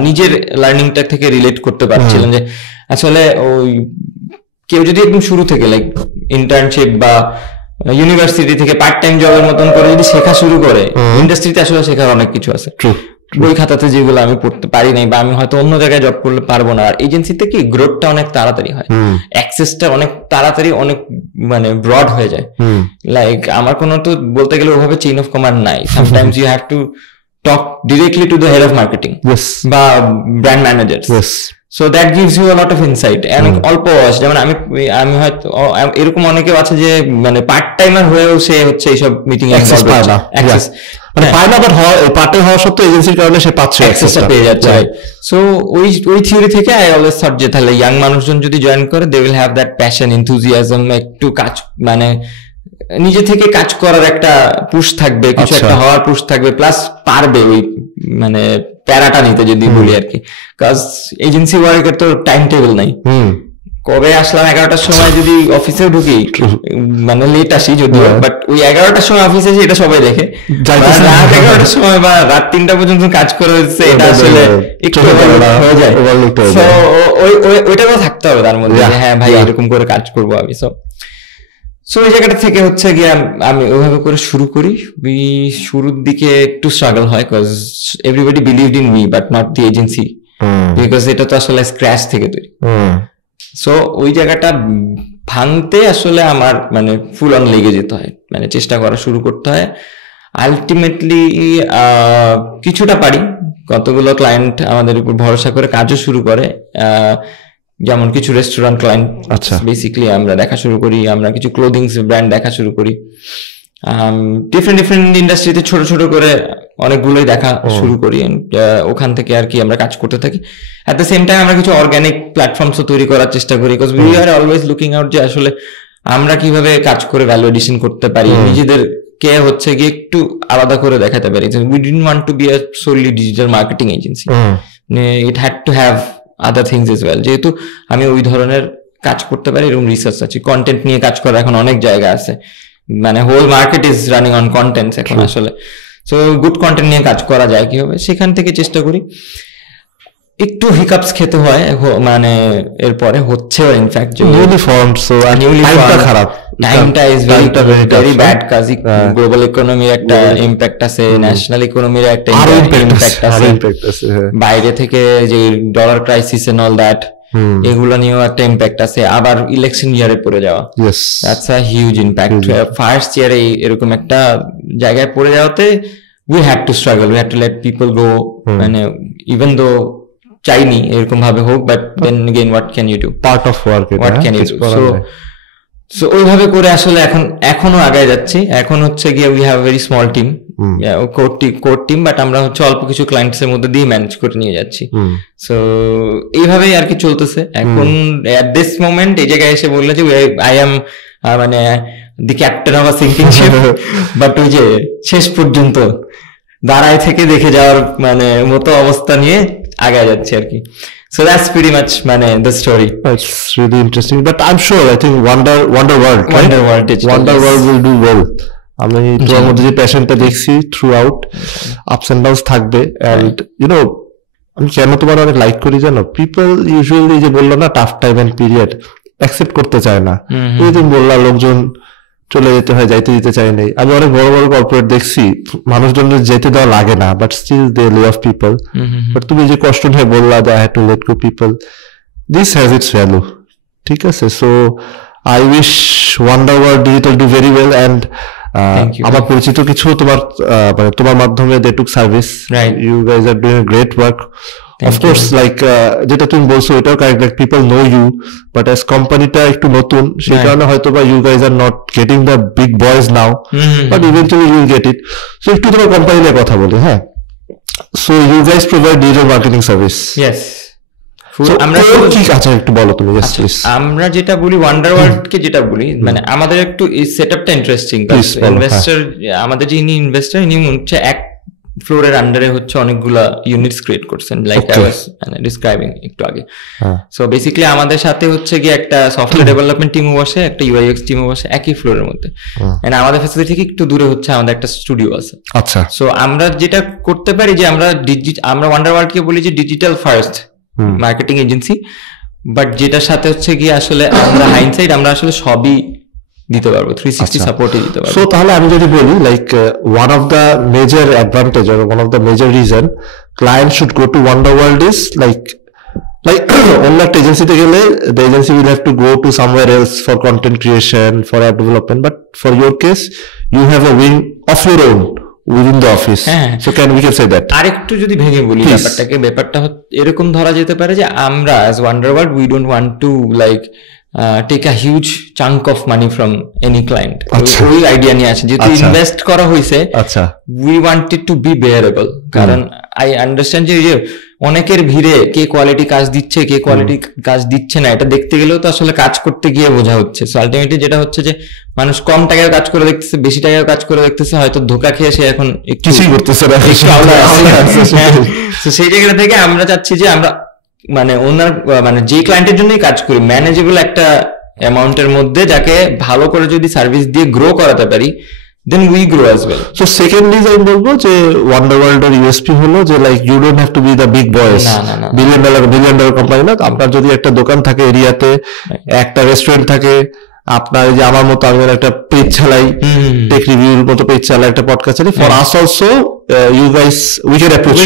নিজের লার্নিংটা থেকে রিলেট করতে পারছিলাম যে আসলে ওই কেউ যদি একদম শুরু থেকে লাইক ইন্টার্নশিপ বা ইউনিভার্সিটি থেকে পার্ট টাইম জবের মতন করে যদি শেখা শুরু করে, ইন্ডাস্ট্রিতে আসলে শেখার অনেক কিছু আছে বই খাতাতে যেগুলো আমি পড়তে পারি নাই বা আমি হয়তো অন্য জায়গায় জব করলে পারবো না। আর এজেন্সিতে কি গ্রোথটা অনেক তাড়াতাড়ি হয়, অ্যাক্সেসটা অনেক তাড়াতাড়ি অনেক মানে ব্রড হয়ে যায়। লাইক আমার কোনো তো বলতে গেলে ওভাবে চেইন অফ কমান্ড নাই। Sometimes you have to talk directly to the head of marketing বা brand manager. So that gives you a lot of insight. অনেক অল্প বয়স, যেমন আমি হয়তো এরকম অনেকেও আছে যে মানে পার্ট টাইমার হয়েও সে হচ্ছে এইসব মিটিং এ অ্যাক্সেস পায় না, মানে পায় না, বাট পার্ট টাইম হওয়া সত্ত্বেও এজেন্সির কারণে সে পাচ্ছে, অ্যাক্সেসটা পেয়ে যাচ্ছে। সো ওই থিওরি থেকে আই অলওয়েজ থট যে তাহলে ইয়াং মানুষজন যদি জয়েন করে they will have that passion, enthusiasm, একটু কাজ মানে নিজে থেকে কাজ করার একটা পুশ থাকবে, কিছু একটা হওয়ার পুশ থাকবে, প্লাস পারবে ওই মানে প্যারাটা নিতে যদি বলি আর কি। কাজ এজেন্সি ওয়ার্কের তো টাইম টেবিল নাই, কবে আসলাম 11টার সময় যদি অফিসে ঢুকি মানে লেট আসি যদিও, বাট ওই 11টার সময় অফিসে এসে এটা সবাই দেখে, রাত 11টার সময় বা রাত 3টা পর্যন্ত কাজ করা হচ্ছে, এটা আসলে একটু হয়ে যায়। ওইটাও থাকতে হবে তার মধ্যে, হ্যাঁ ভাই এরকম করে কাজ করবো আমি। সো ওই জায়গাটা থেকে হচ্ছে গিয়ে আমি ওইভাবে করে শুরু করি। শুরুর দিকে একটু স্ট্রাগল হয়, because everybody believed in me but not the agency, because এটা তো আসলে স্ক্র্যাচ থেকে তৈরি। সো ওই জায়গাটা ভাঙতে আসলে আমার মানে ফুল অন লেগে যেতে হয়, মানে চেষ্টা করা শুরু করতে হয়। আলটিমেটলি কিছুটা পারি, কতগুলো ক্লায়েন্ট আমাদের উপর ভরসা করে কাজও শুরু করে, যেমন কিছু রেস্টুরেন্ট ক্লায়েন্ট বেসিক্যালি আমরা দেখা শুরু করি, আমরা কিছু ক্লোদিং ব্র্যান্ড দেখা শুরু করি, ডিফারেন্ট ইন্ডাস্ট্রিতে ছোট ছোট করে অনেকগুলোই দেখা শুরু করি। ওখান থেকে আর কি আমরা কাজ করতে থাকি। অ্যাট দ্য সেম টাইম আমরা কিছু অর্গানিক প্ল্যাটফর্মসও তৈরি করার চেষ্টা করি, because we are always looking out যে আসলে আমরা কিভাবে কাজ করে ভ্যালু এডিশন করতে পারি, নিজেদেরকে হচ্ছে গিয়ে একটু আলাদা করে দেখাতে পারি। We didn't want to be a Solly digital marketing agency, it had to have other things as well. যেহেতু আমি ওই ধরনের কাজ করতে পারি, এরকম রিসার্চ আছে, কন্টেন্ট নিয়ে কাজ করা এখন অনেক জায়গা আছে, মানে whole market is running on contents এখন আসলে। সো গুড কন্টেন্ট নিয়ে কাজ করা যায় কিভাবে, সেখান থেকে চেষ্টা করি। একটু হিকাপস খেতে হয়, মানে এরপরে হচ্ছে ইনফ্যাক্ট খারাপ, টাইমটা ইজ ভেরি ব্যাড, কাজী গ্লোবাল ইকোনমির একটা ইম্প্যাক্ট আছে, ন্যাশনাল ইকোনমির একটা ইম্প্যাক্ট আছে, বাইরে থেকে যে dollar crisis and all that, এগুলো নিয়েও একটা ইম্প্যাক্ট আছে। আবার ইলেকশন ইয়ারে পড়ে যাওয়া, that's a huge impact. First ইয়ারে এরকম একটা জায়গায় পড়ে যাওয়াতে we had to struggle, we had to let people go, মানে even though চাইনি এরকম ভাবে হোক, but then again what can you do, part of work, what can you do? So ওইভাবে করে আসলে এখনো আগায় যাচ্ছি। এখন হচ্ছে গিয়ে we have a very small team, core team, but আমরা হচ্ছে অল্প কিছু ক্লায়েন্টস এর মধ্যে দিয়ে ম্যানেজ করে নিয়ে যাচ্ছি। সো এইভাবেই আর কি চলতেছে এখন। এট দিস মোমেন্ট এই জায়গায় এসে বললে যে আই এম মানে the captain of a sinking ship, but ওই যে শেষ পর্যন্ত দাঁড়ায় থেকে দেখে যাওয়ার মানে মতো অবস্থা নিয়ে আগায় যাচ্ছে আর কি। So that's pretty much মানে the story. It's really interesting, but I'm sure I think Wonder World will do well. আমি তোমার মধ্যে যে প্যাশনটা দেখছি throughout, ups and downs থাকবে। এন্ড ইউ নো আমি কেন তোমার অনেক লাইক করি জানো, পিপল ইউজুয়ালি যে বললো না tough time and period accept করতে চায় না। ওই দিন বললা লোকজন চলে যেতে হয়, যাইতে দিতে চাই নাই। আমি অনেক বড় বড় কর্পোরেট দেখছি মানুষজনের যেতে দেওয়া লাগে না, বাট স্টিল দে লে অফ পিপল। বাট তুমি যে কষ্ট নিয়ে বললা যে I had to let go people, this has its value, ঠিক আছে? So I wish Wonder World Digital do very well. And আমার পরিচিত কিছু মানে তোমার মাধ্যমে they took service, you guys are doing great work. Of course, like যেটা তুমি বলছো এটাও correct, like people know you, but as কোম্পানিটা একটু নতুন সেই কারণে হয়তো বা you guys are not getting the big boys now, but eventually you will get it. So একটু তোমার কোম্পানি নিয়ে কথা বলি, হ্যাঁ? So you guys provide digital marketing service. Yes. আমরা কি কাছে একটু বলো তুমি। আমরা যেটা বলি ওয়ান্ডার ওয়ার্ল্ড কে যেটা বলি, মানে আমাদের একটু এই সেটআপটা ইন্টারেস্টিং। ইনভেস্টর, আমাদের যিনি ইনভেস্টর ইনি হচ্ছে এক ফ্লোরের আন্ডারে হচ্ছে অনেকগুলা ইউনিটস ক্রিয়েট করছেন, লাইক আই ওয়াজ ডিসক্রাইবিং একটু আগে। সো বেসিক্যালি আমাদের সাথে হচ্ছে গিয়ে একটা সফটওয়্যার ডেভেলপমেন্ট টিমও বসে, একটা ইউআইএক্স টিমও বসে একই ফ্লোরের মধ্যে। এন্ড আমাদের ফ্যাসিলিটি থেকে একটু দূরে হচ্ছে আমাদের একটা স্টুডিও আছে। আচ্ছা। সো আমরা যেটা করতে পারি যে আমরা ওয়ান্ডার ওয়ার্ল্ড কে বলি যে digital first marketing agency, but যেটার সাথে হচ্ছে গিয়ে আসলে আমরা হাইন্ডসাইড আমরা আসলে সবই দিতে পারবো, 360 সাপোর্টই দিতে পারবো। সো তাহলে আমি যদি বলি like one of the major advantage or one of the major reason client should go to Wonder World is like অন্য একটা এজেন্সিতে গেলে the agency will have to go to somewhere else for content creation, for app development, but for your case you have a wing of your own within the office. So we can say that. আরেকটু যদি ভেঙে বলি ব্যাপারটা এরকম ধরা যেতে পারে যে আমরা as Wonder World we don't want to like take a huge chunk of money from any client. ওই আইডিয়া নিয়ে আছে যেহেতু ইনভেস্ট করা হয়েছে, we want it to be bearable. কারণ I understand যে অনেকের ভিড়ে কে কোয়ালিটি কাজ দিচ্ছে কে কোয়ালিটি কাজ দিচ্ছে না এটা দেখতে গেলেও তো আসলে কাজ করতে গিয়ে বোঝা হচ্ছে। সো আলটিমেটলি যেটা হচ্ছে যে মানুষ কম টাকায় কাজ করে দেখতেছে, বেশি টাকায় কাজ করে দেখতেছে, হয়তো ধোকা খেয়ে সে এখন কিছুই করতেছে না। সেই জায়গা থেকে আমরা চাচ্ছি যে আমরা মানে ওনার মানে যে ক্লায়েন্টের জন্যই কাজ করি ম্যানেজেবল একটা অ্যামাউন্টের মধ্যে, যাকে ভালো করে যদি সার্ভিস দিয়ে গ্রো করাতে পারি then we grow as well. So secondly আমি বলবো যে ওয়ান্ডার ওয়ার্ল্ড এর ইউএসপি হলো যে like you don't have to be the big boys, billion dollar company না। আপনার যদি একটা দোকান থাকে এরিয়াতে, একটা রেস্টুরেন্ট থাকে, আপনার যে আমার মতো আমি একটা পেজ চালাই, টেক রিভিউর মতো পেজ চালাই, একটা পডকাস্ট চালাই, for us also you guys we can approach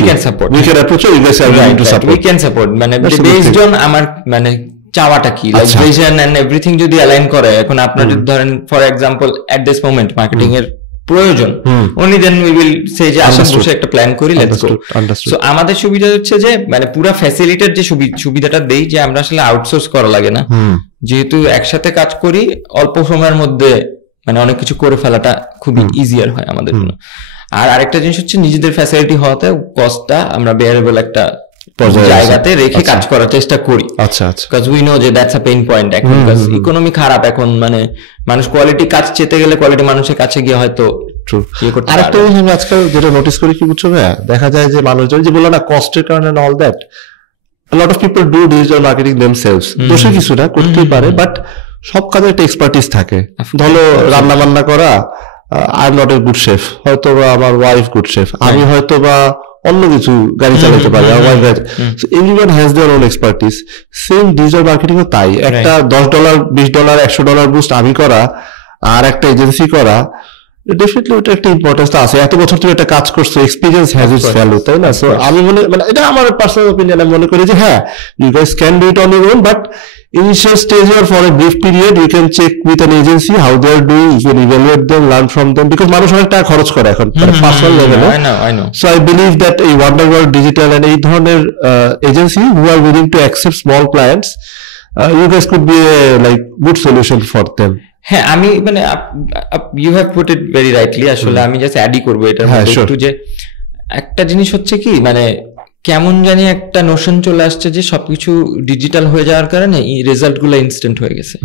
you you guys are willing to support, we can support মানে based on আমার মানে চাওয়াটা কি, লাইক ভিশন এন্ড এভরিথিং যদি অ্যালাইন করে। এখন আপনার যদি ধরেন for example at this moment marketing এর প্রয়োজন, only then we will say যে আসলে বসে একটা প্ল্যান করি, লেটস গো। সো আমাদের সুবিধা হচ্ছে যে মানে পুরো ফ্যাসিলিটির যে সুবিধাটা দেই যে আমরা আসলে আউটসোর্স করা লাগে না, যেহেতু একসাথে কাজ করি অল্প সময়ের মধ্যে মানে অনেক কিছু করে ফেলাটা খুবই ইজিয়ার হয় আমাদের জন্য। আর আরেকটা জিনিস হচ্ছে নিজেদের ফ্যাসিলিটি হওয়াতে কস্টটা আমরা বেয়ারেবল একটা জায়গাতে রেখে কাজ করার চেষ্টা করি। আচ্ছা, বিকজ উই নো যে দ্যাটস আ পেইন পয়েন্ট এখন, বিকজ ইকোনমি খারাপ এখন, মানে মানুষ কোয়ালিটি কাজ চেতে গেলে কোয়ালিটি মানুষের কাছে গিয়ে হয়তো আরেকটা জিনিস আমি আজকাল যেটা নোটিস করি কি বুঝছো ভাইয়া, দেখা যায় যে মানুষজন যে বললো না কস্টের কারণে all that, a lot of people do digital marketing themselves, দোষে কিছু না, করতেই পারে, বাট সব কাজে একটা এক্সপার্টিস থাকে। ধরো রান্না বান্না করা, I am not a good chef, হয়তো বা আমার ওয়াইফ গুড শেফ, আমি হয়তো বা অন্য কিছু গাড়ি চালাতে পারি, everyone has their own expertise. Same digital marketing ও তাই, একটা $10 $20 $100 বুস্ট আমি করা আর একটা এজেন্সি করা ডেফিনেটলি ওটা একটা ইম্পর্টেন্স আছে। এত বছর তুমি একটা কাজ করছো, এক্সপিরিয়েন্স হ্যাজ ইটস ভ্যালু, তাই না? সো আমি মানে এটা আমার পার্সোনাল অপিনিয়ন, আমি মনে করি যে হ্যাঁ, you guys can do it on your own, but initial stage or for a brief period you can check with an agency how they are doing, you can evaluate them, learn from them, because মানুষ অনেক টাকা খরচ করে এখন personal লেভেলে। I know. So I believe that a Wonder World Digital and এই ধরনের agency who are willing to accept small clients, you guys could be a like good solution for them. হ্যাঁ, আমি মানে you have put it very rightly. আসলে আমি just অ্যাডই করবো এটার মধ্যে একটু, যে একটা জিনিস হচ্ছে কি, মানে কেমন জানি একটা নোশন চলে আসছে যে সবকিছু ডিজিটাল হয়ে যাওয়ার কারণে রেজাল্ট গুলো ইনস্ট্যান্ট হয়ে গেছে,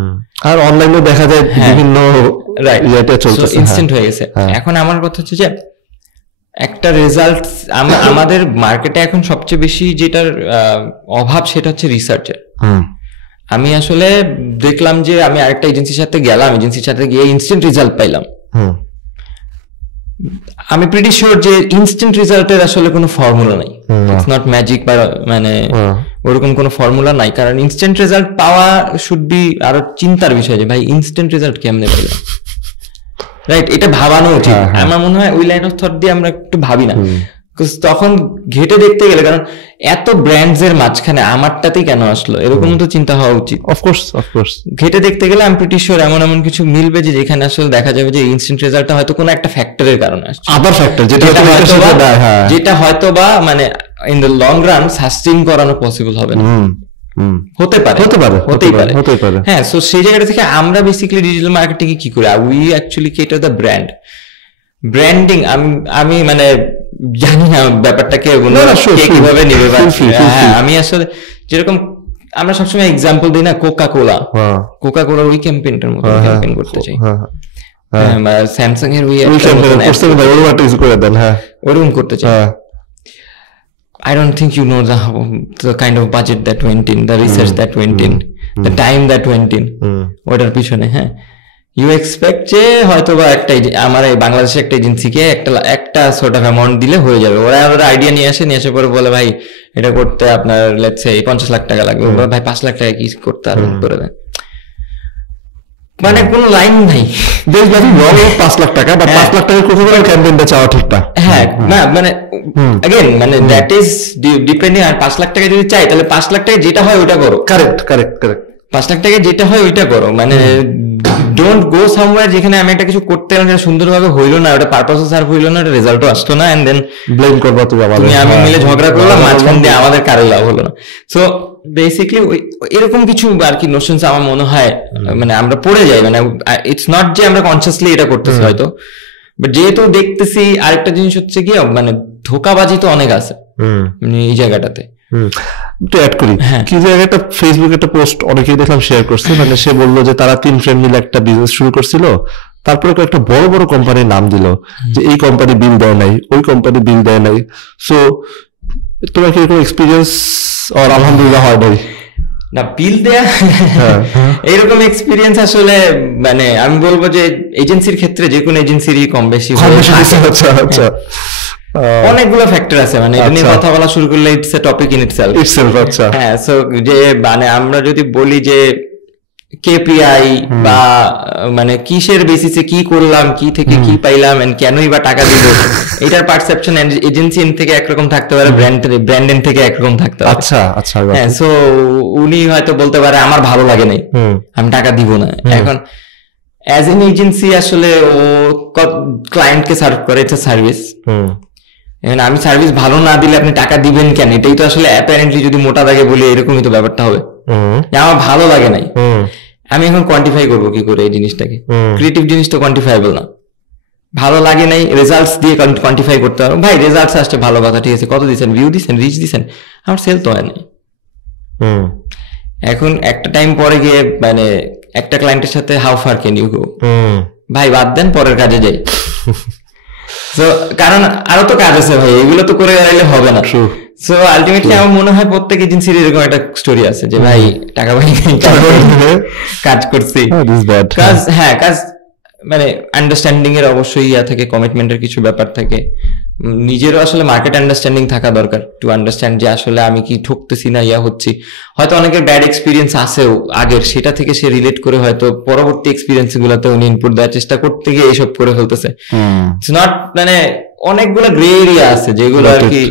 আর অনলাইনে দেখা যায় বিভিন্ন ইনস্ট্যান্ট হয়ে গেছে। এখন আমার কথা হচ্ছে যে একটা রেজাল্ট, আমাদের মার্কেটে এখন সবচেয়ে বেশি যেটার অভাব সেটা হচ্ছে রিসার্চের। আমি আসলে দেখলাম যে আমি আরেকটা এজেন্সির সাথে গেলাম, এজেন্সির সাথে গিয়ে ইনস্ট্যান্ট রেজাল্ট পাইলাম। আমি প্রিটি শিওর যে ইনস্ট্যান্ট রেজাল্টের আসলে কোনো ফর্মুলা নাই, ইটস নট ম্যাজিক, বা মানে ওরকম কোনো ফর্মুলা নাই। কারণ ইনস্ট্যান্ট রেজাল্ট পাওয়া শুড বি আরো চিন্তার বিষয়, যে ভাই ইনস্ট্যান্ট রেজাল্ট কেমনে পাইলাম, রাইট? এটা ভাবানো উচিত। আমার মনে হয় ওই লাইন অফ থট দিয়ে আমরা একটু ভাবি না, তখন ঘেটে দেখতে গেলে, কারণ এত ব্র্যান্ডস এর মাঝখানে আমারটাতেই কেন আসলো, এরকম তো চিন্তা হওয়া উচিত। অফকোর্স ঘেটে দেখতে গেলে আমি প্রিটি শিওর এমন কিছু মিলবে যে যেখানে আসলে দেখা যাবে যে ইনস্ট্যান্ট রেজাল্টটা হয়তো কোনো একটা ফ্যাক্টরের কারণে আসছে, আদার ফ্যাক্টর, যেটা হয়তো বা মানে in the long run sustain করানো পসিবল হবে না। হতেই পারে। হ্যাঁ, সো সেই জায়গাটা থেকে আমরা বেসিক্যালি ডিজিটাল মার্কেটিং এ কি করি, we actually cater the branding. আমি মানে জানি না ব্যাপারটাকে কিভাবে নেবে, আমি আসলে যেরকম আমরা সবসময় এক্সাম্পল দিই না, কোকা কোলার ওই ক্যাম্পেইনটার মতো ক্যাম্পেইন করতে চাই, স্যামসাং এর ওরকম করতে চাই। I don't think you know the kind of budget that went in, the research that went in, the time that went in, ওটার পিছনে। হ্যাঁ, ইউ এক্সপেক্ট যে হয়তো বা একটা আমার এই বাংলাদেশের একটা এজেন্সিকে একটা সোর্ট অফ অ্যামাউন্ট দিলে হয়ে যাবে। ওরা আইডিয়া নিয়ে আসে পরে বলে ভাই এটা করতে আপনার লেটস সে 50 লাখ টাকা লাগবে, ভাই 5 লাখ টাকা কি করতে আর করে দেন, মানে কোনো লাইন নাই। 5 লাখ টাকা বা 5 লাখ টাকা কোথাও ক্যাম্পেইনটা চাওয়া ঠিক না। হ্যাঁ, না মানে अगेन মানে দ্যাট ইজ ডিপেন্ডিং। আর 5 লাখ টাকা যদি চাই তাহলে 5 লাখ টাকা যেটা হয় ওইটা করো। কারেক্ট 5 লাখ টাকা যেটা হয় ওইটা করো, মানে ডোন্ট গো সামওয়্যার যেখানে আমি একটা কিছু করতে গেলাম যেটা সুন্দরভাবে হইলো না, ওটা পারপাসও সার্ভ হইলো না, ওটা রেজাল্টও আসতো না, এন্ড দেন ব্লেম করবা তুমি আমি মিলে ঝগড়া করলাম, মাঝখান দিয়ে আমাদের কারো লাভ হলো না। সো বেসিক্যালি এরকম কিছু আর কি নোশনস আমার মনে হয় মানে আমরা পড়ে যাই, মানে ইটস নট যে আমরা কনসিয়াসলি এটা করতেছি হয়তো, বাট যেহেতু দেখতেছি। আরেকটা জিনিস হচ্ছে কি, মানে ধোকাবাজি তো অনেক আছে মানে এই জায়গাটাতে। একটু অ্যাড করি, কি জায়গাটা ফেসবুকে একটা পোস্ট অনেকেই দেখলাম শেয়ার করছে, মানে সে বললো যে তারা 3 ফ্রেন্ড মিলে একটা বিজনেস শুরু করছিল, তারপরে একটা বড় কোম্পানির নাম দিল যে এই কোম্পানি বিল দেয় নাই, ওই কোম্পানি বিল দেয় নাই। সো তোমার কি এরকম এক্সপিরিয়েন্স আর আলহামদুলিল্লাহ হয় নাই? না, বিল দেয়া এইরকম এক্সপিরিয়েন্স আসলে মানে আমি বলবো যে এজেন্সির ক্ষেত্রে যে কোনো এজেন্সিরই কম বেশি আচ্ছা অনেকগুলো ফ্যাক্টর আছে, মানে এটা নিয়ে কথা বলা শুরু করলে it's a topic in itself. আচ্ছা, হ্যাঁ, সো যে মানে আমরা যদি বলি যে কেপিআই বা মানে কিসের বেসিসে কি করলাম, কি থেকে কি পাইলাম, এন্ড কেনই বা টাকা দিব, এটার পারসেপশন এজেন্সি থেকে একরকম থাকতে পারে, ব্র্যান্ড থেকে একরকম থাকতে পারে। আচ্ছা হ্যাঁ, সো উনি হয়তো বলতে পারে আমার ভালো লাগে নাই, আমি টাকা দিব না। এখন অ্যাজ এন এজেন্সি আসলে ও ক্লায়েন্টকে সার্ভ করে, এটা সার্ভিস। এখন আমি সার্ভিস ভালো না দিলে আপনি টাকা দিবেন কেন, এটাই তো আসলে অ্যাপারেন্টলি যদি মোটা দাগে বলি এরকমই তো ব্যাপারটা হবে, আমার ভালো লাগে নাই। আমি এখন কোয়ান্টিফাই করবো কি করে এই জিনিসটাকে? ক্রিয়েটিভ জিনিস তো কোয়ান্টিফাইবল না। ভালো লাগে নাই রেজাল্টস দিয়ে কোয়ান্টিফাই করতে পারবো। ভাই রেজাল্টস আসছে, ভালো কথা, ঠিক আছে, কত দিচ্ছেন, ভিউ দিচ্ছেন, রিচ দিচ্ছেন, আমার সেল তো হয় নাই। এখন একটা টাইম পরে গিয়ে মানে একটা ক্লায়েন্টের সাথে how far can you go, ভাই বাদ দেন, পরের কাজে যাই। তো কারণ আরো তো কাজ আছে ভাই, এগুলো তো করে গেলে হবে না। সো আলটিমেটলি আমার মনে হয় প্রত্যেক এজেন্সির এরকম একটা স্টোরি আছে যে ভাই টাকা পাই কাজ করছি, কাজ মানে আন্ডারস্ট্যান্ডিং এর অবশ্যই ইয়া থেকে, কমিটমেন্টের কিছু ব্যাপার থাকে, নিজেরও আসলে মার্কেট আন্ডারস্ট্যান্ডিং থাকা দরকার, টু আন্ডারস্ট্যান্ড যে আসলে আমি কি ঠকতেছি না হচ্ছি। হয়তো অনেকের ব্যাড এক্সপিরিয়েন্স আছেও আগের, সেটা থেকে সে রিলেট করে হয়তো পরবর্তী এক্সপিরিয়েন্স গুলোতে উনি ইনপুট দেওয়ার চেষ্টা করতে গিয়ে এইসব করে ফেলতেছে। ইটস নট মানে অনেকগুলো গ্রে এরিয়া আছে যেগুলো আর কি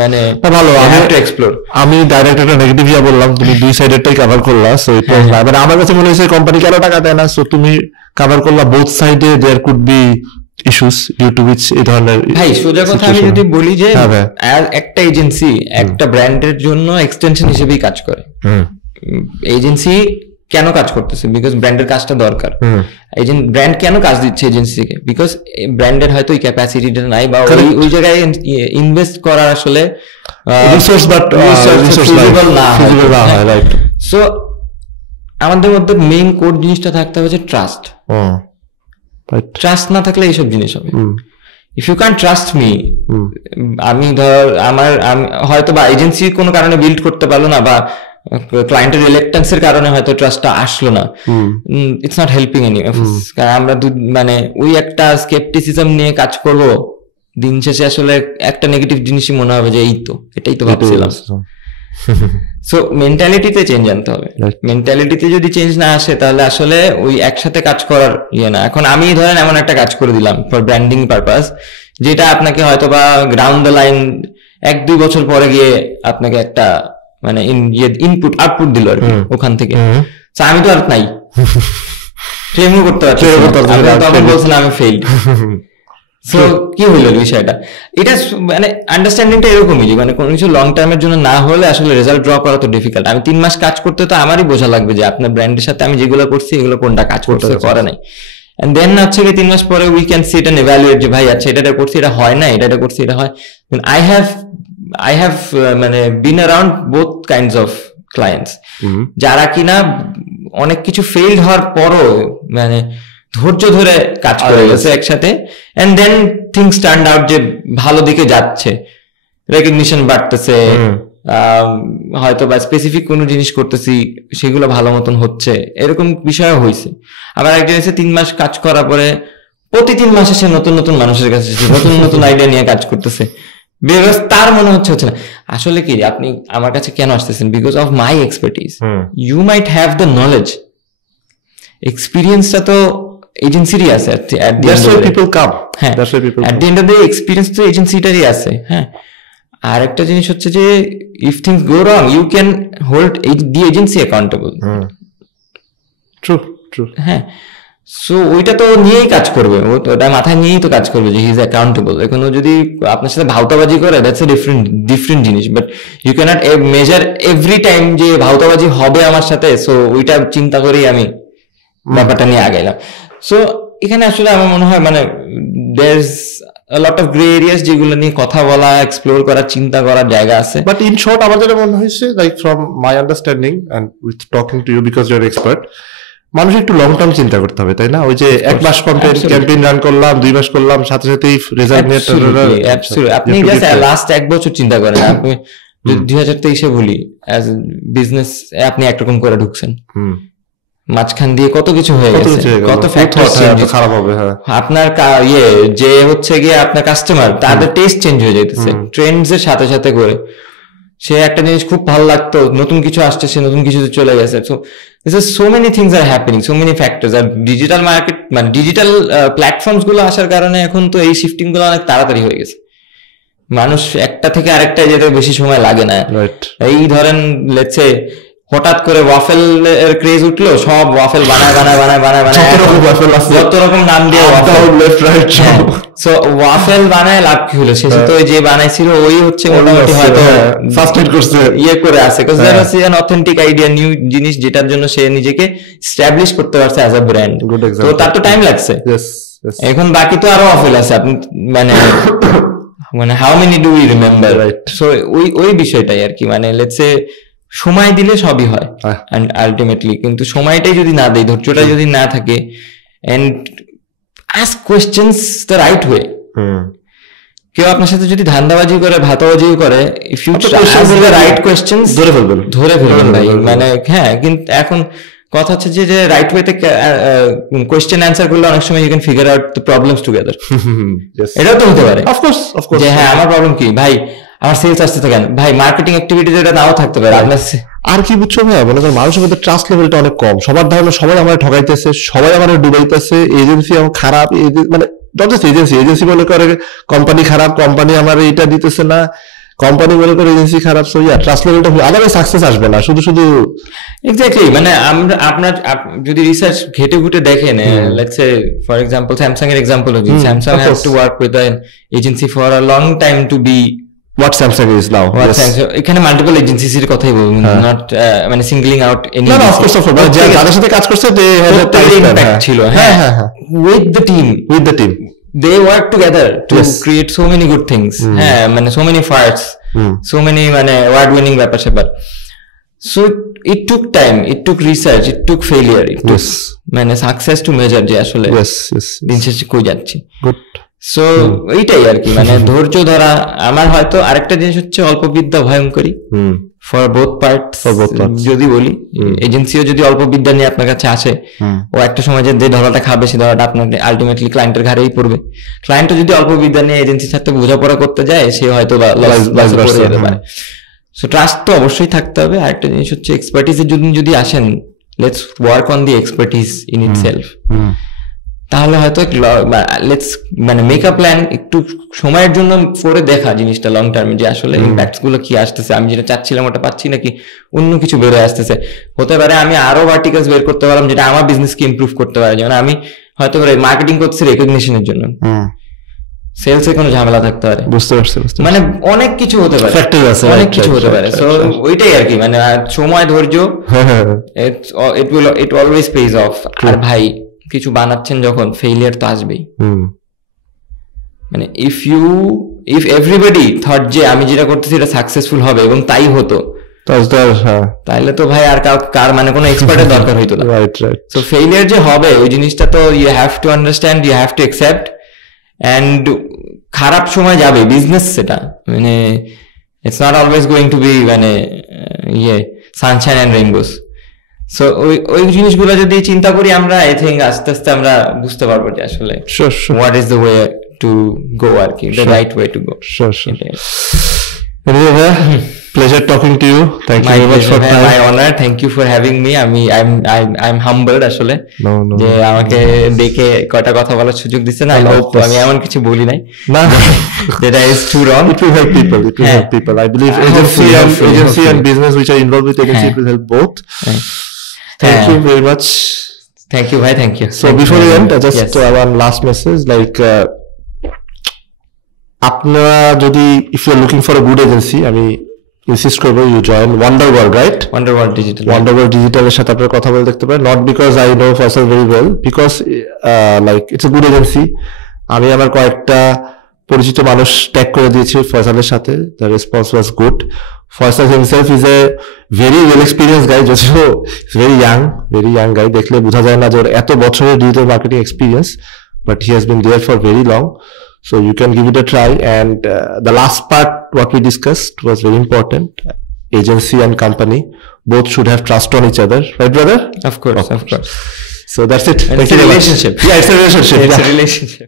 মানে ভালো এক্সপ্লোর। আমি ডাইরেক্ট একটা নেগেটিভ বললাম, তুমি দুই সাইডেরটাই কভার করলা, সো ইট ওয়াজ নাইস। মানে আমার কাছে মনে হয়েছে কোম্পানি কেন টাকা দেয় না, সো তুমি কভার করলা বোথ সাইডে, there could be issues due to which এই ধরনের। ভাই সোজা কথা আমি যদি বলি যে একটা এজেন্সি একটা ব্র্যান্ডের জন্য এক্সটেনশন হিসেবেই কাজ করে। এজেন্সি কেন কাজ করতেছে? বিকজ ব্র্যান্ডের কাজটা দরকার। ব্র্যান্ড কেন কাজ দিচ্ছে এজেন্সিকে? বিকজ ব্র্যান্ডের হয়তো ওই ক্যাপাসিটিটা নাই বা ওই জায়গায় ইনভেস্ট করার আসলে রিসোর্স না হয়। রাইট। সো আমাদের মধ্যে মেইন কোর জিনিসটা থাকতে হবে যে ট্রাস্ট। ট্রাস্ট না থাকলে এইসব জিনিস হবে। If you can trust me, আমি ধর আমার হয়তো বা এজেন্সি কোনো কারণে বিল্ড করতে পারলো না বা ক্লায়েন্টের রিলেক্টেন্সের কারণে হয়তো ট্রাস্টটা আসলো না, ইটস নট হেল্পিং এনি। কারণ আমরা মানে ওই একটা স্কেপটিসিজম নিয়ে কাজ করব, দিন শেষে আসলে একটা নেগেটিভ জিনিসই মনে হবে যে এই তো এটাই তো ভাবছিলাম। সো মেন্টালিটিতে চেঞ্জ আনতে হবে। মেন্টালিটিতে যদি চেঞ্জ না আসে তাহলে আসলে ওই একসাথে কাজ করার না। এখন আমি ধরেন এমন একটা কাজ করে দিলাম ফর ব্র্যান্ডিং পারপাস, যেটা আপনাকে হয়তো বা গ্রাউন্ড দ্য লাইন 1-2 বছর পরে গিয়ে আপনাকে একটা মানে ইনপুট আউটপুট দিল আর কি ওখান থেকে। আমি তো আর নাই, ট্রেনিং করতে পারছি, তখন বলছিলাম আমি ফেইল্ড। সো কি হইলো বিষয়টা? এটা মানে আন্ডারস্ট্যান্ডিংটা এরকমই যে মানে কোনো কিছু লং টার্মের জন্য না হলে আসলে রেজাল্ট ড্র করা তো ডিফিকাল্ট। আমি 3 মাস কাজ করতে তো আমারই বোঝা লাগবে যে আপনার ব্র্যান্ডের সাথে আমি যেগুলো করছি এগুলো কোনটা কাজ করতে করে নাই। এন্ড দেন হচ্ছে কি 3 মাস পরে we can sit and evaluate যে ভাই আচ্ছা এটা করছি, এটা হয় না, এটা করছি, এটা হয়। I have মানে been around both kinds of clients, যারা কিনা অনেক কিছু ফেইল্ড হওয়ার পরও মানে ধৈর্য ধরে কাজ করে গেছে একসাথে, and then things turned out যে ভালো দিকে যাচ্ছে, রেকগনিশন বাড়তেছে, হয়তো বা স্পেসিফিক কোনো জিনিস করতেছি সেগুলো ভালো মতন হচ্ছে, এরকম বিষয় হয়েছে। আবার একজন এসে 3 মাস কাজ করার পরে প্রতি 3 মাসে সে নতুন নতুন মানুষের কাছে নতুন নতুন আইডিয়া নিয়ে কাজ করতেছে, তার মনে হচ্ছে না। আসলে কি আপনি আমার কাছে কেন আসতেছেন? Because of my expertise. You might have the knowledge, এক্সপিরিয়েন্সটা তো এজেন্সিরই আছে। এক্সপিরিয়েন্স তো এজেন্সিটারই আছে। হ্যাঁ, আর একটা জিনিস হচ্ছে যে if things go wrong you can hold the agency accountable. হ্যাঁ, সো ওইটা তো নিয়েই কাজ করবে, ওটা মাথায় নিয়েই তো কাজ করবে যে হি ইজ অ্যাকাউন্টেবল। এখন যদি আপনার সাথে ভাউতাবাজি করে দ্যাটস এ ডিফারেন্ট জিনিস, but you can't measure every time যে ভাউতাবাজি হবে আমার সাথে। সো ওইটা চিন্তা করেই আমি ব্যাপারটা নিয়ে আগাইলাম। সো এখানে আসলে আমার মনে হয় মানে there is a lot of gray areas যেগুলো নিয়ে কথা বলা, এক্সপ্লোর করা, চিন্তা করার জায়গা আছে। বাট ইন শর্ট আমার যেটা মনে হয়েছে, like from my understanding and with talking to you because you are expert, মানুষ একটু লং টার্ম চিন্তা করতে হবে, তাই না? ওই যে 1 মাস ক্যাম্পেইন রান করলাম, 2 মাস করলাম, সাথে সাথেই রেজাল্ট নিয়ে আপনি জাস্ট লাস্ট 1 বছর চিন্তা করেন। আপনি 2023-এ বলি অ্যাজ বিজনেস আপনি একরকম করে ঢুকছেন, মাঝখান দিয়ে কত কিছু হয়ে গেছে, কত ফ্যাক্টর খারাপ হবে। আপনার যে হচ্ছে গিয়ে আপনার কাস্টমার তাদের টেস্ট চেঞ্জ হয়ে যাইতেছে ট্রেন্ডস এর সাথে সাথে করে। সে একটা জিনিস খুব ভালো লাগতো, নতুন কিছু আসছে, সে নতুন কিছুতে চলে গেছে। So this is so many things are happening, so many factors. আর ডিজিটাল মার্কেট মানে ডিজিটাল প্ল্যাটফর্মস গুলো আসার কারণে এখন তো এই শিফটিং গুলো অনেক তাড়াতাড়ি হয়ে গেছে। মানুষ একটা থেকে আরেকটায় যেতে বেশি সময় লাগে না। এই ধরেন লেটস সে হঠাৎ করে ওয়াফেল এর ক্রেজ উঠলো, সব ওয়াফেল বানায় যত রকম নাম দিয়ে সো ওয়াফেল বানায় লাভ কি হলো? শেষে তো যে বানাইছিল ওই হচ্ছে মোটামুটি হয়তো ফার্স্ট এড করছে, করে আছে, because there was an authentic idea, new জিনিস যেটার জন্য সে নিজেকে এস্টাবলিশ করতে পারছে অ্যাজ আ ব্র্যান্ড। তো তার তো টাইম লাগছে। এখন বাকি তো আরো ওয়াফেল আছে, আপনি মানে how many do we remember, right? So ওই বিষয়টাই আর কি, মানে লেটস সে সময় দিলে সবই হয় আলটিমেটলি, কিন্তু সময়টাই যদি না দেয়, ধৈর্যটা যদি না থাকে, and ask questions the right way. কেউ আপনার সাথে যদি ধান্দাবাজি করে, ভাতাবাজিও করে, if you ask the right questions ধরে ফেলবেন ভাই। মানে হ্যাঁ, কিন্তু এখন কথা হচ্ছে যে রাইট ওয়েতে কোয়েশ্চেন অ্যান্সার করলে অনেক সময় you can figure out the problems together. এটাও তো হতে পারে অফকোর্স যে হ্যাঁ আমার প্রবলেম কি ভাই, আমার সেলস আসতে তো কেন ভাই, মার্কেটিং অ্যাক্টিভিটিজ এটা নাও থাকতে পারে আপনার। আর কি বুঝছো ভাই, মনে করেন মানুষের মধ্যে ট্রাস্ট লেভেলটা অনেক কম, সবার ধারণা সবাই আমার ঠকাইতেছে, সবাই আমার ডুবাইতেছে, এজেন্সি আমার খারাপ, মানে যথেষ্ট এজেন্সি মনে করে কোম্পানি খারাপ, কোম্পানি আমার এটা দিতেছে না, কোম্পানি মনে করে এজেন্সি খারাপ। সো ইয়া ট্রাস্ট লেভেলটা আলাদা সাকসেস আসবে না শুধু এক্স্যাক্টলি। মানে আমরা আপনার যদি রিসার্চ ঘেটে ঘুটে দেখেন, let's say for example Samsung এর এক্সাম্পল হচ্ছে, Samsung has to work with an agency for a long time to be what Samsung is now. এখানে মাল্টিপল এজেন্সিস এর কথাই বলবো, নট মানে সিঙ্গলিং আউট এনি। না অফ কোর্স যাদের সাথে কাজ করছে দে হ্যাভ a ইমপ্যাক্ট ছিল। হ্যাঁ with the team they work together to create so many good things. হ্যাঁ মানে so many farts, so many মানে award winning ব্যাপার স্যাপার। So it took time, it took research, it took failure, it took মানে success to measure যে আসলে দিন শেষে কই যাচ্ছি। গুড। সো এইটাই আর কি, মানে ধৈর্য ধরা। আমার হয়তো আরেকটা জিনিস হচ্ছে অল্প বিদ্যা ভয়ঙ্করী ফর বোথ পার্টস। যদি বলি এজেন্সিও যদি অল্প বিদ্যা নিয়ে আপনার কাছে আসে, ও একটা সময় যে ধরাটা খাবে সে ধরাটা আপনার আলটিমেটলি ক্লায়েন্টের ঘাড়েই পড়বে। ক্লায়েন্টও যদি অল্প বিদ্যা নিয়ে এজেন্সির সাথে বোঝাপড়া করতে যায়, সে হয়তো পড়ে যেতে পারে। সো ট্রাস্ট তো অবশ্যই থাকতে হবে। আরেকটা জিনিস হচ্ছে এক্সপার্টিসের যদি আসেন, let's work on the expertise in itself. তাহলে হয়তো লেটস মানে মেক আ প্ল্যান, একটু সময়ের জন্য করে দেখা জিনিসটা লং টার্মে যে আসলে ইম্প্যাক্টস গুলো কি আসতেছে, আমি যেটা চাচ্ছিলাম ওটা পাচ্ছি নাকি অন্য কিছু বেরোয় আসতেছে। হতে পারে আমি আরো ভার্টিকালস বের করতে পারলাম যেটা আমার বিজনেসকে ইমপ্রুভ করতে পারে। যেমন আমি হয়তো মার্কেটিং করছি রেকগনিশনের জন্য, সেলসে কোনো ঝামেলা থাকতে পারে, বুঝতে পারছি, মানে অনেক কিছু হতে পারে, অনেক কিছু হতে পারে। সো ওইটাই আর কি, মানে সময় ধৈর্য, ইট অলওয়েজ পেজ অফ। আর ভাই কিছু বানাচ্ছেন যখন, ফেইলিয়ার তো আসবেই। মানে ইফ এভরিবডি থট যে আমি যেটা করতেছি এটা সাকসেসফুল হবে এবং তাই হতো, তাহলে তো ভাই আর কার মানে কোনো এক্সপার্টের দরকার হইতো না। সো ফেইলিয়ার যে হবে ওই জিনিসটা তো you have to understand, you have to accept. And খারাপ সময় যাবে, বিজনেস সেটা, মানে it's not always going to be মানে সানশাইন অ্যান্ড রেইনবোস। সো ওই জিনিসগুলো যদি চিন্তা করি আমরা, আই থিঙ্ক আস্তে আস্তে আমরা বুঝতে পারবো যে আসলে what is the way to go আর কি, the right way to go. Pleasure talking to you. Thank you very much for time. My honor. Thank you for having me. I'm humbled আসলে যে আমাকে ডেকে কয়টা কথা বলার সুযোগ দিচ্ছেন। I hope আমি এমন কিছু বলি নাই that is too wrong. It will help people. It will help people. I believe agency and business which are involved with agency will help both. Thank you very much. Thank you, bhai. Thank you. So before we end, just one last message, like আপনারা যদি if you are looking for a good agency, আমি insist করবো you join Wonder World, right? Wonder World ডিজিটালের সাথে আপনার কথা বলে দেখতে পারেন। Not because I know Faisal very well, because like it's a good agency. আমি আমার কয়েকটা পরিচিত মানুষ ট্যাগ করে দিয়েছি ফয়সালের সাথে, the response was good. Faisal himself is a very well experience guy, যদিও ভেরি ইয়াং গাই, দেখলে বোঝা যায় না যে ওর এত বছরের digital marketing experience, but he has been there for very long. So you can give it a try. And the last part, what we discussed was very important. Agency and company both should have trust on each other, right, brother? Of course. So that's it. It's a relationship. Yeah, it's a relationship. It's a relationship.